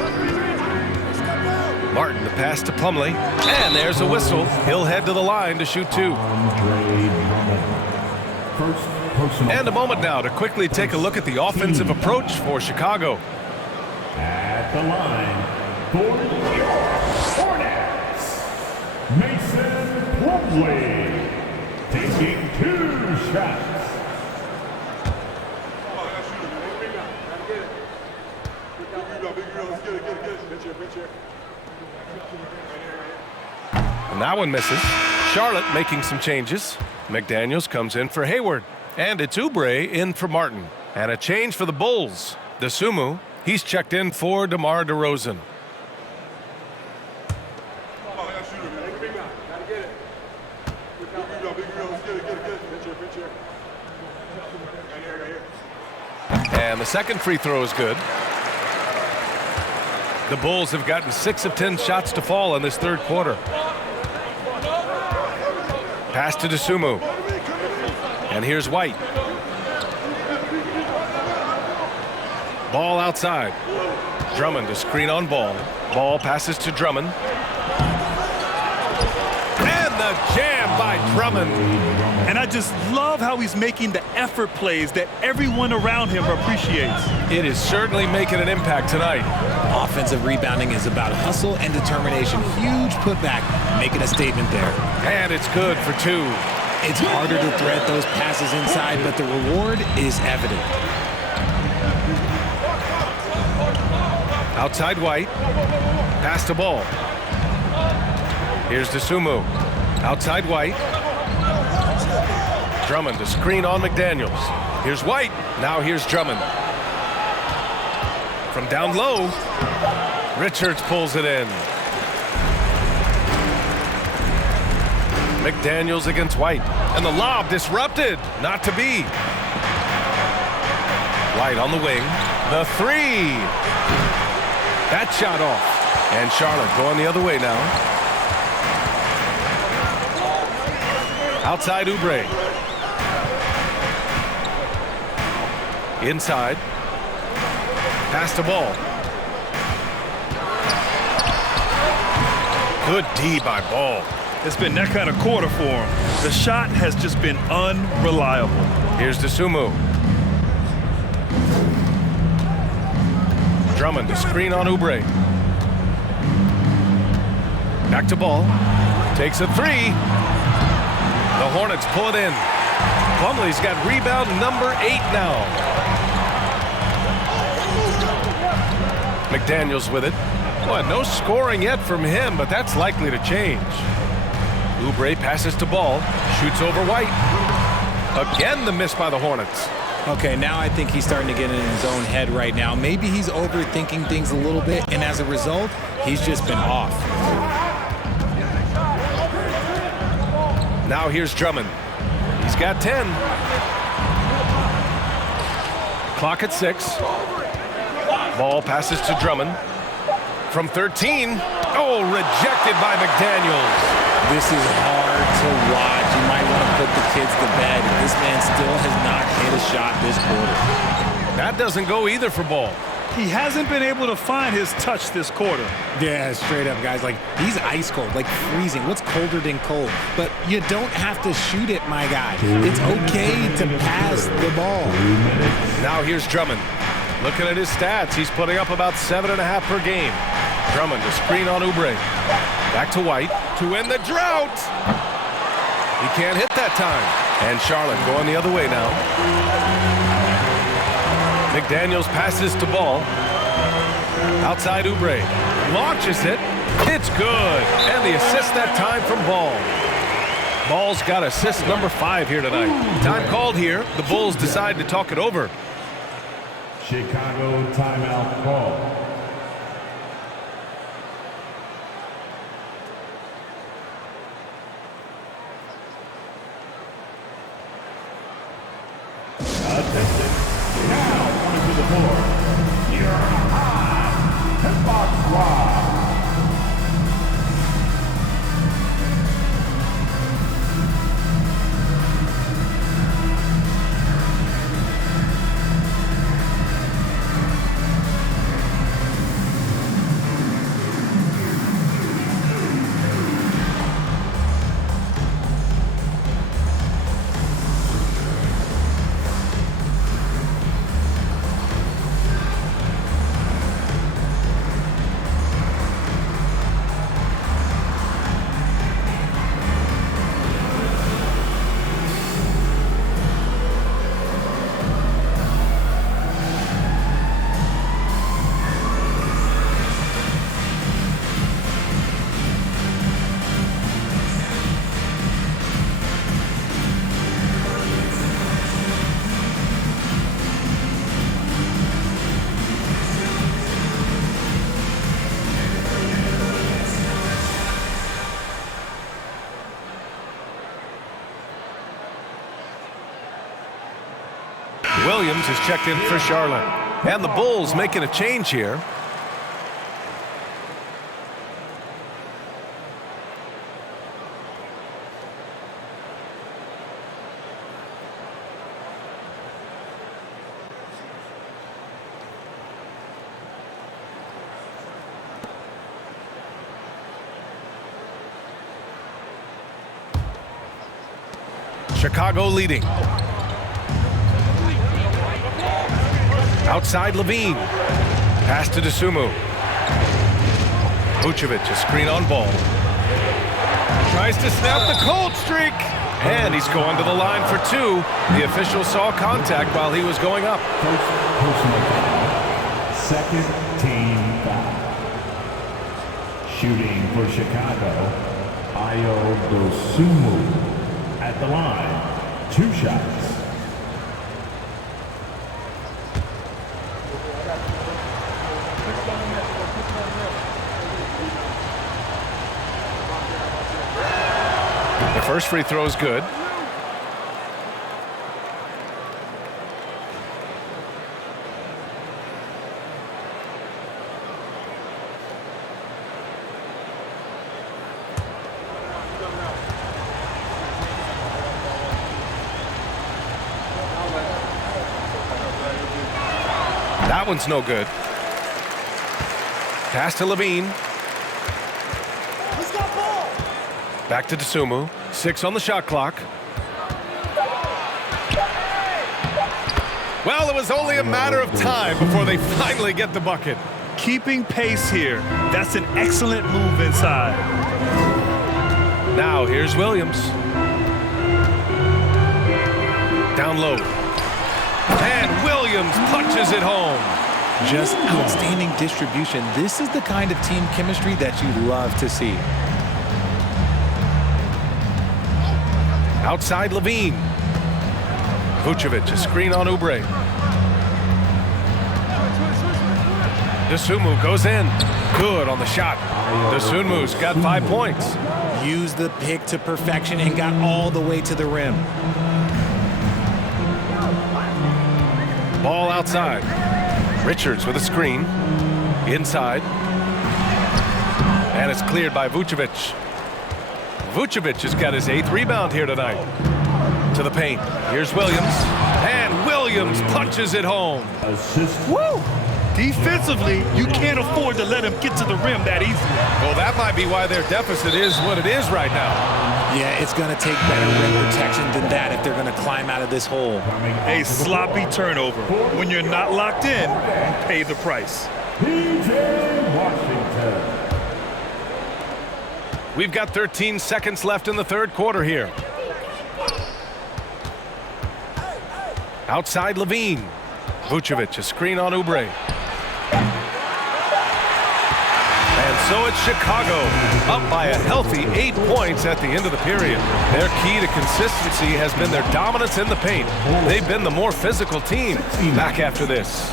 Martin, the pass to Plumlee. And there's a whistle. He'll head to the line to shoot 2. And a moment now to quickly take a look at the offensive approach for Chicago. At the line, for your Hornets, Mason Plumlee, taking 2 shots. And that one misses. Charlotte making some changes. McDaniels comes in for Hayward. And it's Oubre in for Martin. And a change for the Bulls. DeSumo, he's checked in for DeMar DeRozan. And the second free throw is good. The Bulls have gotten 6 of 10 shots to fall in this third quarter. Pass to DeSumo. And here's White. Ball outside. Drummond to screen on Ball. Ball passes to Drummond. And the jam by Drummond. And I just love how he's making the effort plays that everyone around him appreciates. It is certainly making an impact tonight. Offensive rebounding is about hustle and determination. Huge putback, making a statement there. And it's good for 2. It's harder to thread those passes inside, but the reward is evident. Outside White. Pass to Ball. Here's DeSumo. Outside White. Drummond to screen on McDaniels. Here's White. Now here's Drummond. From down low, Richards pulls it in. McDaniels against White. And the lob disrupted. Not to be. White on the wing. The 3. That shot off. And Charlotte going the other way now. Outside Oubre. Inside. Pass to Ball. Good D by Ball. It's been that kind of quarter for him. The shot has just been unreliable. Here's DeSumo. Drummond to screen on Oubre. Back to Ball. Takes a 3. The Hornets pull it in. Plumlee's got rebound number 8 now. McDaniels with it. Boy, no scoring yet from him, but that's likely to change. Oubre passes to Ball. Shoots over White. Again, the miss by the Hornets. Okay, now I think he's starting to get in his own head right now. Maybe he's overthinking things a little bit, and as a result, he's just been off. Now here's Drummond. He's got 10. Clock at 6. Ball passes to Drummond. From 13. Oh, rejected by McDaniels. This is hard to watch. You might want to put the kids to bed. This man still has not hit a shot this quarter. That doesn't go either for Ball. He hasn't been able to find his touch this quarter. Yeah, straight up, guys. Like, he's ice cold, like freezing. What's colder than cold? But you don't have to shoot it, my guy. It's okay to pass the ball. Now here's Drummond. Looking at his stats, he's putting up about 7.5 per game. Drummond to screen on Oubre. Back to White to end the drought. He can't hit that time. And Charlotte going the other way now. McDaniels passes to Ball. Outside Oubre. Launches it. It's good. And the assist that time from Ball. Ball's got assist number 5 here tonight. Time called here. The Bulls decide to talk it over. Chicago timeout call. Attention. Now coming to the floor. Your high hitbox squad. Williams is checked in for Charlotte. And the Bulls making a change here. Chicago leading. Outside Levine. Pass to Dosunmu. Vucevic, a screen on Ball. Tries to snap the cold streak. And he's going to the line for 2. The official saw contact while he was going up. Personal foul. Second team foul. Shooting for Chicago, Dosunmu. At the line, 2 shots. The first free throw is good. That one's no good. Pass to Levine. Back to Dosunmu. 6 on the shot clock. Well, it was only a matter of time before they finally get the bucket. Keeping pace here. That's an excellent move inside. Now here's Williams. Down low. And Williams punches it home. Just outstanding distribution. This is the kind of team chemistry that you love to see. Outside Levine. Vucevic, a screen on Oubre. Dosunmu goes in. Good on the shot. Dosunmu's got 5 points. Used the pick to perfection and got all the way to the rim. Ball outside. Richards with a screen. Inside. And it's cleared by Vucevic. Vucevic has got his 8th rebound here tonight. To the paint. Here's Williams. And Williams punches it home. Assist. Woo! Defensively, you can't afford to let him get to the rim that easily. Well, that might be why their deficit is what it is right now. Yeah, it's going to take better rim protection than that if they're going to climb out of this hole. A sloppy turnover. When you're not locked in, you pay the price. PJ Washington. We've got 13 seconds left in the third quarter here. Outside Levine. Vucevic, a screen on Oubre. And so it's Chicago, up by a healthy 8 points at the end of the period. Their key to consistency has been their dominance in the paint. They've been the more physical team. Back after this.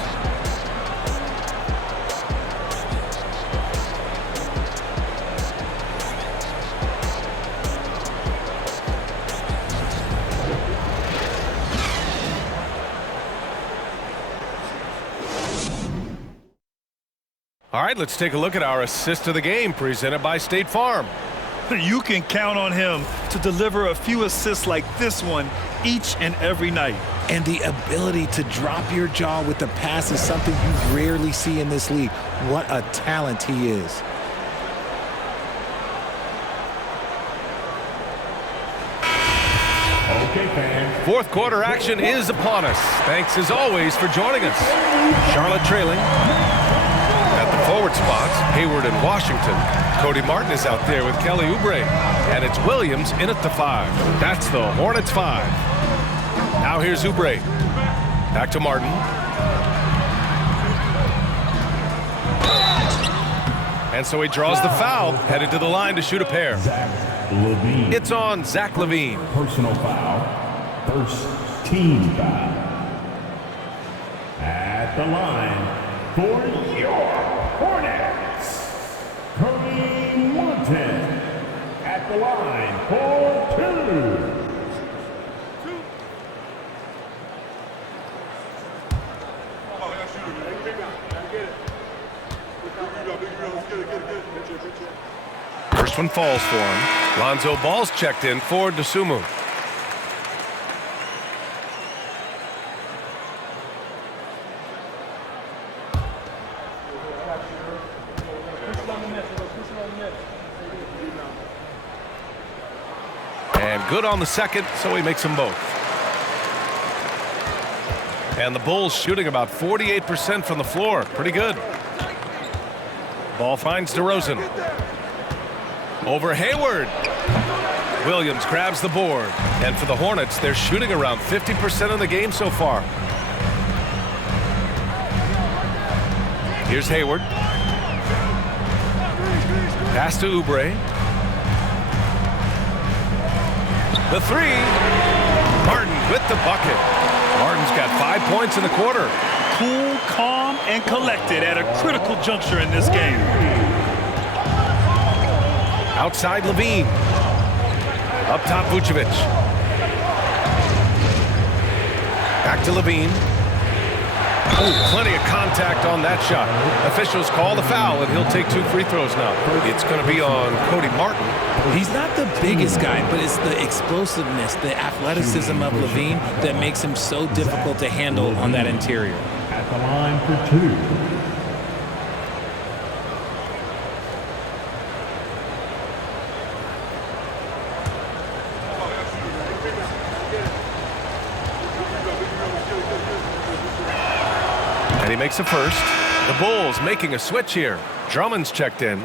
All right, let's take a look at our assist of the game presented by State Farm. You can count on him to deliver a few assists like this one each and every night. And the ability to drop your jaw with the pass is something you rarely see in this league. What a talent he is. Okay, fans. Fourth quarter action is upon us. Thanks as always for joining us. Charlotte trailing. At the forward spots, Hayward and Washington. Cody Martin is out there with Kelly Oubre. And it's Williams in at the 5. That's the Hornets 5. Now here's Oubre. Back to Martin. And so he draws the foul, headed to the line to shoot a pair. Levine. It's on Zach Levine. Personal foul. First team foul. At the line for your Hornets, Cody Martin. At the line for 2. First one falls for him. Lonzo Ball's checked in for Dosunmu. And good on the second, so he makes them both. And the Bulls shooting about 48% from the floor. Pretty good. Ball finds DeRozan. Over Hayward. Williams grabs the board. And for the Hornets, they're shooting around 50% of the game so far. Here's Hayward. Pass to Oubre. The 3. Martin with the bucket. Martin's got 5 points in the quarter. Cool, calm, and collected at a critical juncture in this game. Outside Levine. Up top Vucevic. Back to Levine. Oh, plenty of contact on that shot. Officials call the foul, and he'll take 2 free throws now. It's going to be on Cody Martin. He's not the biggest guy, but it's the explosiveness, the athleticism of Levine that makes him so difficult to handle on that interior. At the line for 2. And he makes a first. The Bulls making a switch here. Drummond's checked in.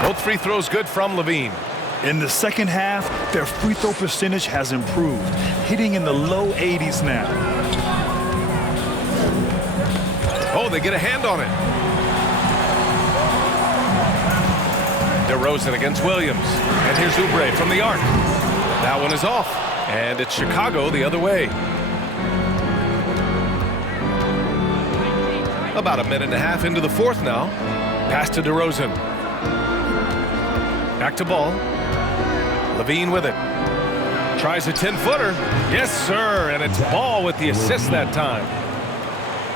Both free throws good from Levine. In the second half, their free throw percentage has improved, hitting in the low 80s now. Oh, they get a hand on it. DeRozan against Williams. And here's Oubre from the arc. That one is off. And it's Chicago the other way. About a minute and a half into the fourth now. Pass to DeRozan. Back to Ball. Levine with it. Tries a 10-footer. Yes, sir. And it's Ball with the assist that time.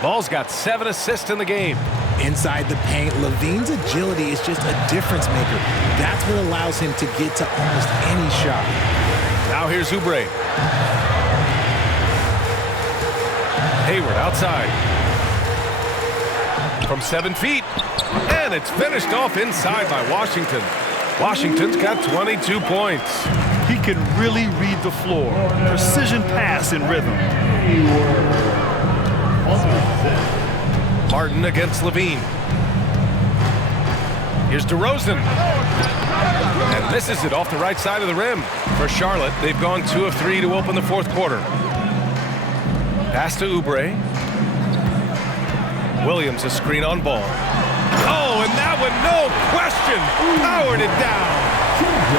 Ball's got 7 assists in the game. Inside the paint, Levine's agility is just a difference maker. That's what allows him to get to almost any shot. Now here's Oubre. Hayward outside. From 7 feet. And it's finished off inside by Washington. Washington's got 22 points. He can really read the floor. Precision pass in rhythm. Martin against Levine. Here's DeRozan. And misses it off the right side of the rim. For Charlotte, they've gone 2 of 3 to open the fourth quarter. Pass to Oubre. Williams a screen on ball. Oh, and that one, no question, powered it down.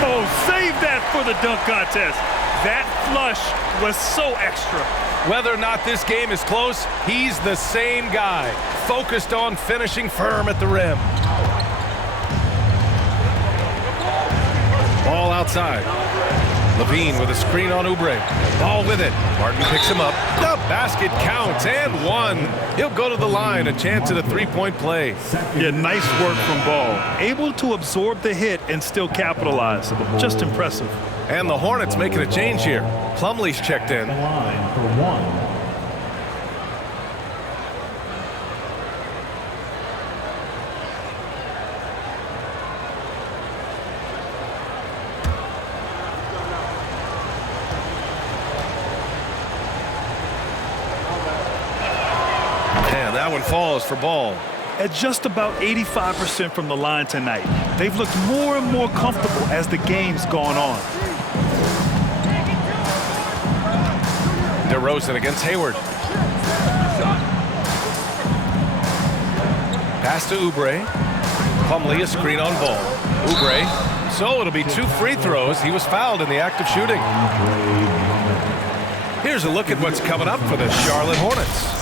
Oh, save that for the dunk contest. That flush was so extra. Whether or not this game is close, he's the same guy, focused on finishing firm at the rim. Ball outside. Levine with a screen on Oubre. Ball with it. Martin picks him up. The basket counts and one. He'll go to the line, a chance at a three-point play. Yeah, nice work from Ball. Able to absorb the hit and still capitalize. Just impressive. And the Hornets making a change here. Plumlee's checked in. Line for one. That one falls for Ball. At just about 85% from the line tonight, they've looked more and more comfortable as the game's gone on. DeRozan against Hayward. Pass to Oubre. Plumlee a screen on Ball. Oubre. So it'll be 2 free throws. He was fouled in the act of shooting. Here's a look at what's coming up for the Charlotte Hornets.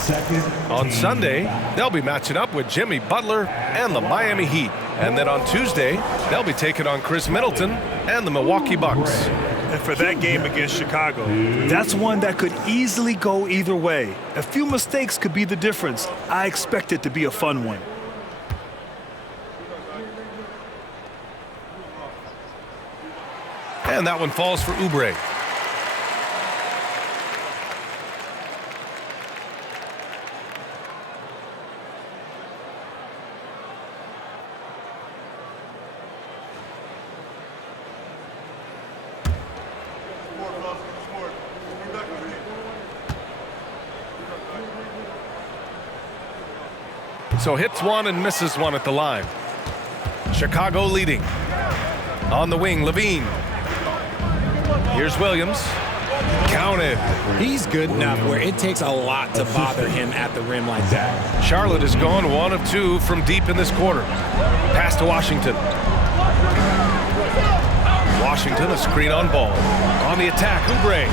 On Sunday, they'll be matching up with Jimmy Butler and the Miami Heat. And then on Tuesday, they'll be taking on Chris Middleton and the Milwaukee Bucks. And for that game against Chicago, that's one that could easily go either way. A few mistakes could be the difference. I expect it to be a fun one. And that one falls for Oubre. So hits one and misses one at the line. Chicago leading. On the wing, Levine. Here's Williams. Counted. He's good enough where it takes a lot to bother him at the rim like that. Charlotte has gone 1 of 2 from deep in this quarter. Pass to Washington. Washington a screen on Ball. On the attack, Oubre.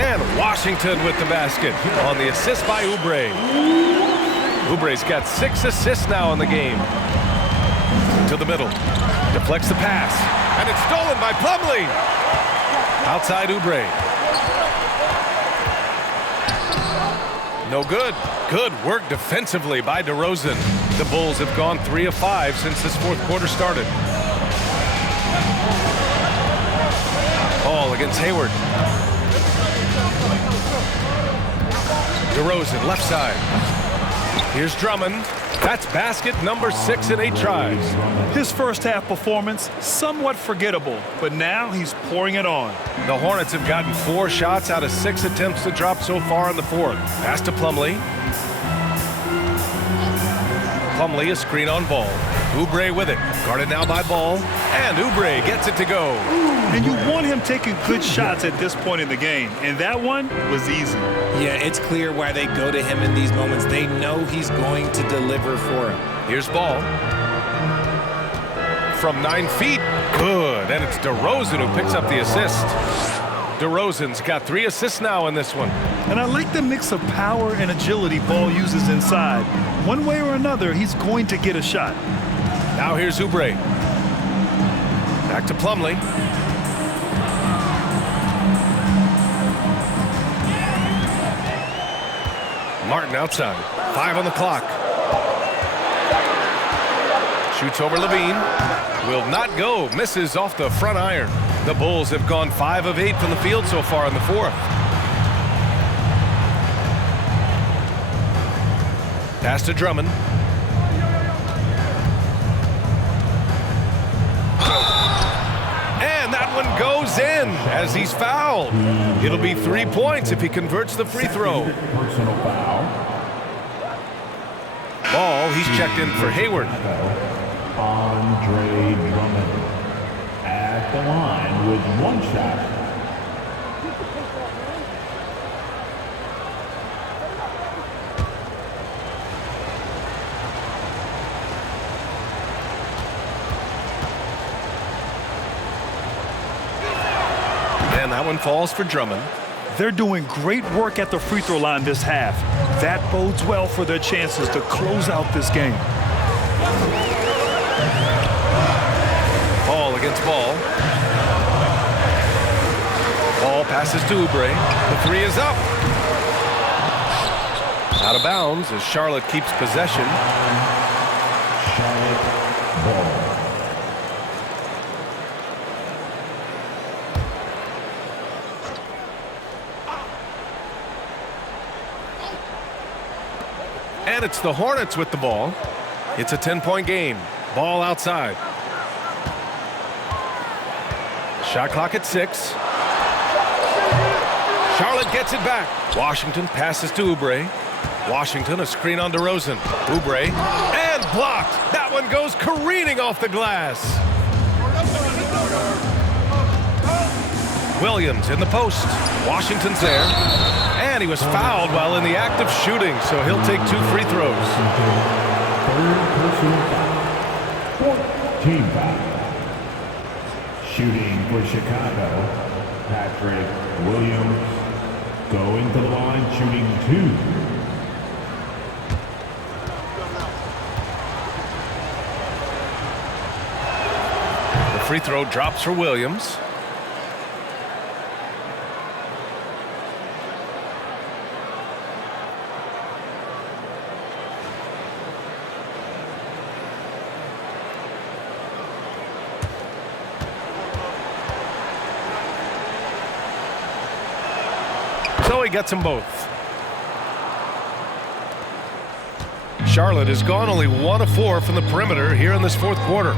And Washington with the basket. On the assist by Oubre. Oubre's got 6 assists now in the game. To the middle. Deflects the pass. And it's stolen by Plumlee. Outside Oubre. No good. Good work defensively by DeRozan. The Bulls have gone 3 of 5 since this fourth quarter started. Ball against Hayward. DeRozan, left side. Here's Drummond. That's basket number 6 in 8 tries. His first half performance, somewhat forgettable, but now he's pouring it on. The Hornets have gotten 4 shots out of 6 attempts to drop so far in the fourth. Pass to Plumlee. Plumlee a screen on Ball. Oubre with it. Guarded now by Ball. And Oubre gets it to go. And you want him taking good shots at this point in the game. And that one was easy. Yeah, it's clear why they go to him in these moments. They know he's going to deliver for him. Here's Ball. From 9 feet. Good. And it's DeRozan who picks up the assist. DeRozan's got 3 assists now in this one. And I like the mix of power and agility Ball uses inside. One way or another, he's going to get a shot. Now here's Oubre. Back to Plumlee. Martin outside. 5 on the clock. Shoots over Levine. Will not go. Misses off the front iron. The Bulls have gone 5 of 8 from the field so far in the fourth. Pass to Drummond. one goes in as he's fouled. It'll be 3 points if he converts the free throw. Personal foul. Ball, he's checked in for Hayward. Andre Drummond at the line with 1 shot. And that one falls for Drummond. They're doing great work at the free throw line this half. That bodes well for their chances to close out this game. Ball against Ball. Ball passes to Oubre. The 3 is up. Out of bounds as Charlotte keeps possession. Charlotte Ball. And it's the Hornets with the ball. It's a 10-point game. Ball outside. Shot clock at 6. Charlotte gets it back. Washington passes to Oubre. Washington, a screen on DeRozan. Oubre, and blocked. That one goes careening off the glass. Williams in the post. Washington's there. And he was fouled while in the act of shooting, so he'll take 2 free throws. Third personal foul. 14 foul. Shooting for Chicago, Patrick Williams going to the line, shooting 2. The free throw drops for Williams. So he gets them both. Charlotte has gone only 1 of 4 from the perimeter here in this 4th quarter.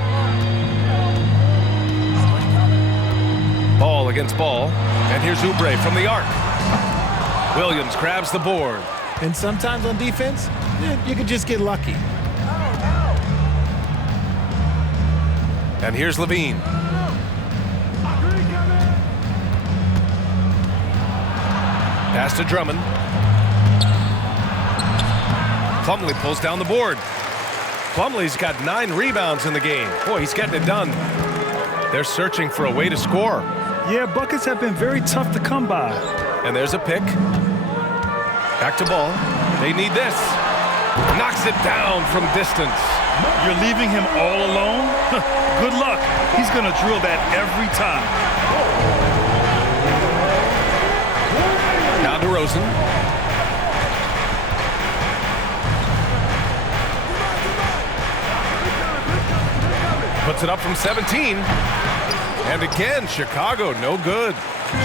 Ball against Ball. And here's Oubre from the arc. Williams grabs the board. And sometimes on defense, you can just get lucky. And here's Levine. Pass to Drummond. Plumlee pulls down the board. Plumlee's got 9 rebounds in the game. Boy, he's getting it done. They're searching for a way to score. Yeah, buckets have been very tough to come by. And there's a pick. Back to Ball. They need this. Knocks it down from distance. You're leaving him all alone? Good luck. He's going to drill that every time. Now DeRozan. Puts it up from 17. And again, Chicago, no good.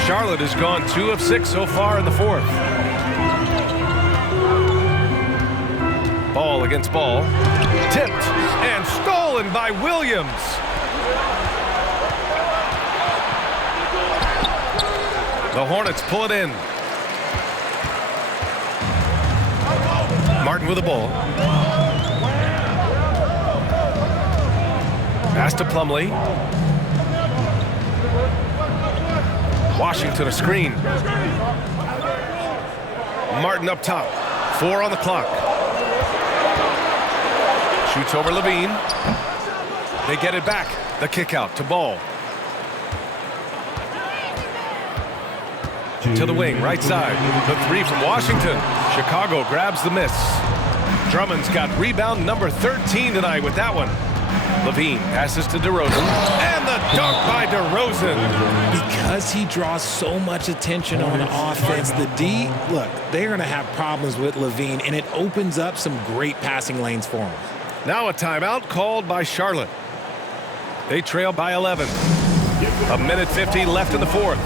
Charlotte has gone 2 of 6 so far in the 4th. Ball against Ball. Tipped and stolen by Williams. The Hornets pull it in. Martin with the ball. Pass to Plumlee. Washington a screen. Martin up top. 4 on the clock. Shoots over Levine. They get it back. The kick out to Ball. To the wing, right side. The 3 from Washington. Chicago grabs the miss. Drummond's got rebound number 13 tonight with that one. Levine passes to DeRozan. And the dunk by DeRozan. Because he draws so much attention on offense, the D, look, they're going to have problems with Levine, and it opens up some great passing lanes for him. Now a timeout called by Charlotte. They trail by 11. A minute 50 left in the 4th.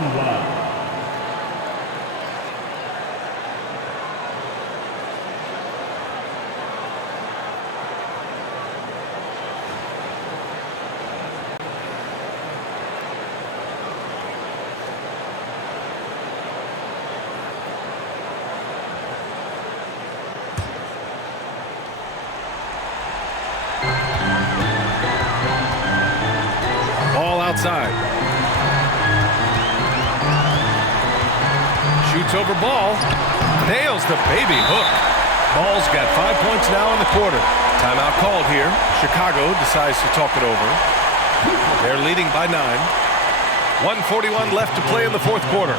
the line. Outside. Shoots over ball. Nails the baby hook. Ball's got 5 points now in the quarter. Timeout called here. Chicago decides to talk it over. They're leading by 9. 1:41 left to play in the fourth quarter.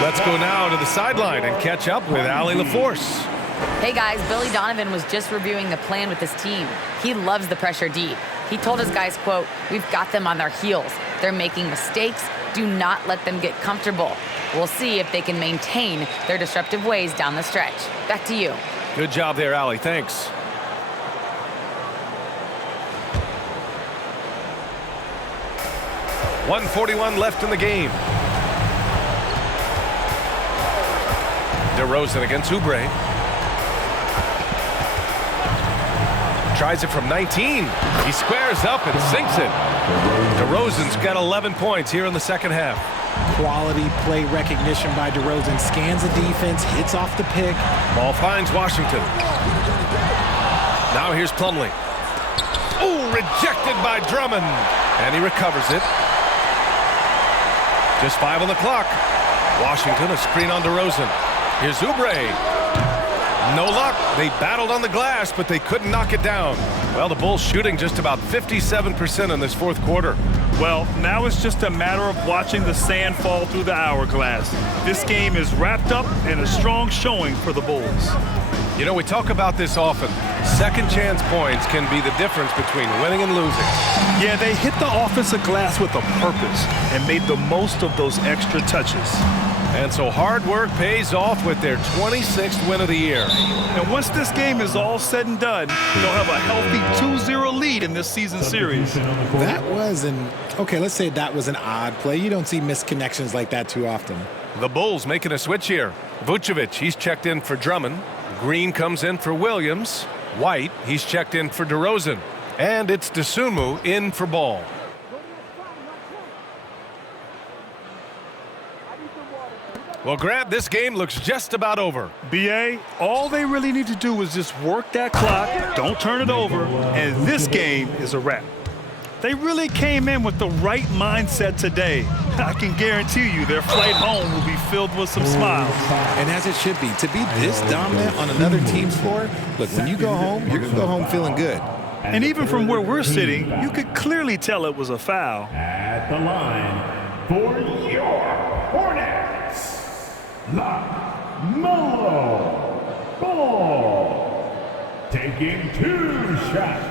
Let's go now to the sideline and catch up with Allie LaForce. Hey guys, Billy Donovan was just reviewing the plan with his team. He loves the pressure deep. He told his guys, quote, "We've got them on their heels. They're making mistakes. Do not let them get comfortable. We'll see if they can maintain their disruptive ways down the stretch." Back to you. Good job there, Allie. Thanks. .141 left in the game. DeRozan against Oubre. Tries it from 19. He squares up and sinks it. DeRozan's got 11 points here in the second half. Quality play recognition by DeRozan. Scans the defense, hits off the pick. Ball finds Washington. Now here's Plumlee. Oh, rejected by Drummond. And he recovers it. Just 5 on the clock. Washington, a screen on DeRozan. Here's Oubre. No luck. They battled on the glass, but they couldn't knock it down. Well, the Bulls shooting just about 57% in this fourth quarter. Well, now it's just a matter of watching the sand fall through the hourglass. This game is wrapped up in a strong showing for the Bulls. You know, we talk about this often. Second chance points can be the difference between winning and losing. Yeah, they hit the offensive glass with a purpose and made the most of those extra touches. And so hard work pays off with their 26th win of the year. And once this game is all said and done, they'll have a healthy 2-0 lead in this season series. That was let's say that was an odd play. You don't see missed connections like that too often. The Bulls making a switch here. Vucevic, he's checked in for Drummond. Green comes in for Williams. White, he's checked in for DeRozan. And it's Dosunmu in for Ball. Well, Grant, this game looks just about over. B.A., all they really need to do is just work that clock, don't turn it over, and this game is a wrap. They really came in with the right mindset today. I can guarantee you their flight home will be filled with some smiles. And as it should be, to be this dominant on another team's floor, look, when you go home, you're going to go home feeling good. And even from where we're sitting, you could clearly tell it was a foul. At the line for your Hornets, LaMelo Ball, taking 2 shots.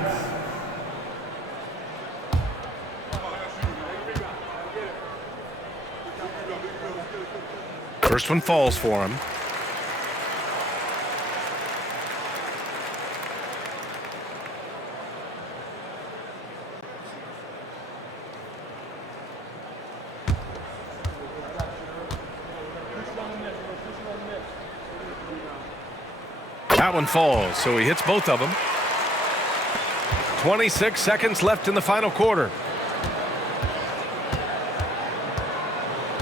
First one falls for him. That one falls, so he hits both of them. 26 seconds left in the final quarter.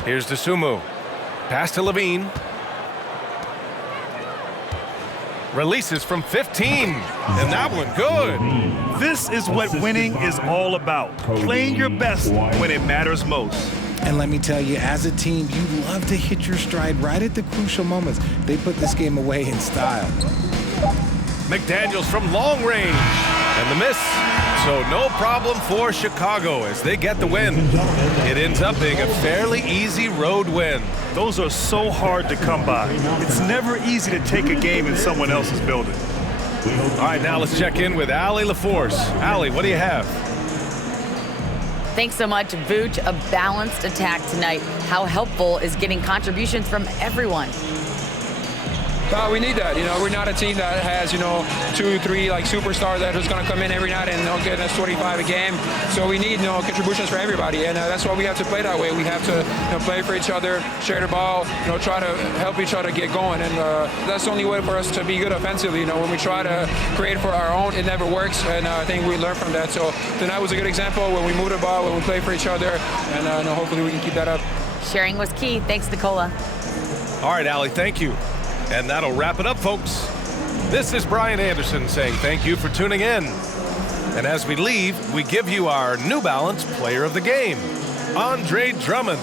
Here's DeSumo. Pass to Levine. Releases from 15, and that one good. This is what winning is all about. Playing your best when it matters most. And let me tell you, as a team, you love to hit your stride right at the crucial moments. They put this game away in style. McDaniels from long range, and the miss. So no problem for Chicago as they get the win. It ends up being a fairly easy road win. Those are so hard to come by. It's never easy to take a game in someone else's building. All right, now let's check in with Allie LaForce. Allie, what do you have? Thanks so much, Vooch. A balanced attack tonight. How helpful is getting contributions from everyone? We need that. We're not a team that has, 2, 3 like superstars that is going to come in every night and get us 25 a game. So we need, contributions from everybody, and that's why we have to play that way. We have to, play for each other, share the ball, try to help each other get going, and that's the only way for us to be good offensively. When we try to create for our own, it never works, and I think we learned from that. So tonight was a good example when we move the ball, when we play for each other, and hopefully we can keep that up. Sharing was key. Thanks, Nicola. All right, Allie, thank you. And that'll wrap it up, folks. This is Brian Anderson saying thank you for tuning in. And as we leave, we give you our New Balance Player of the Game, Andre Drummond.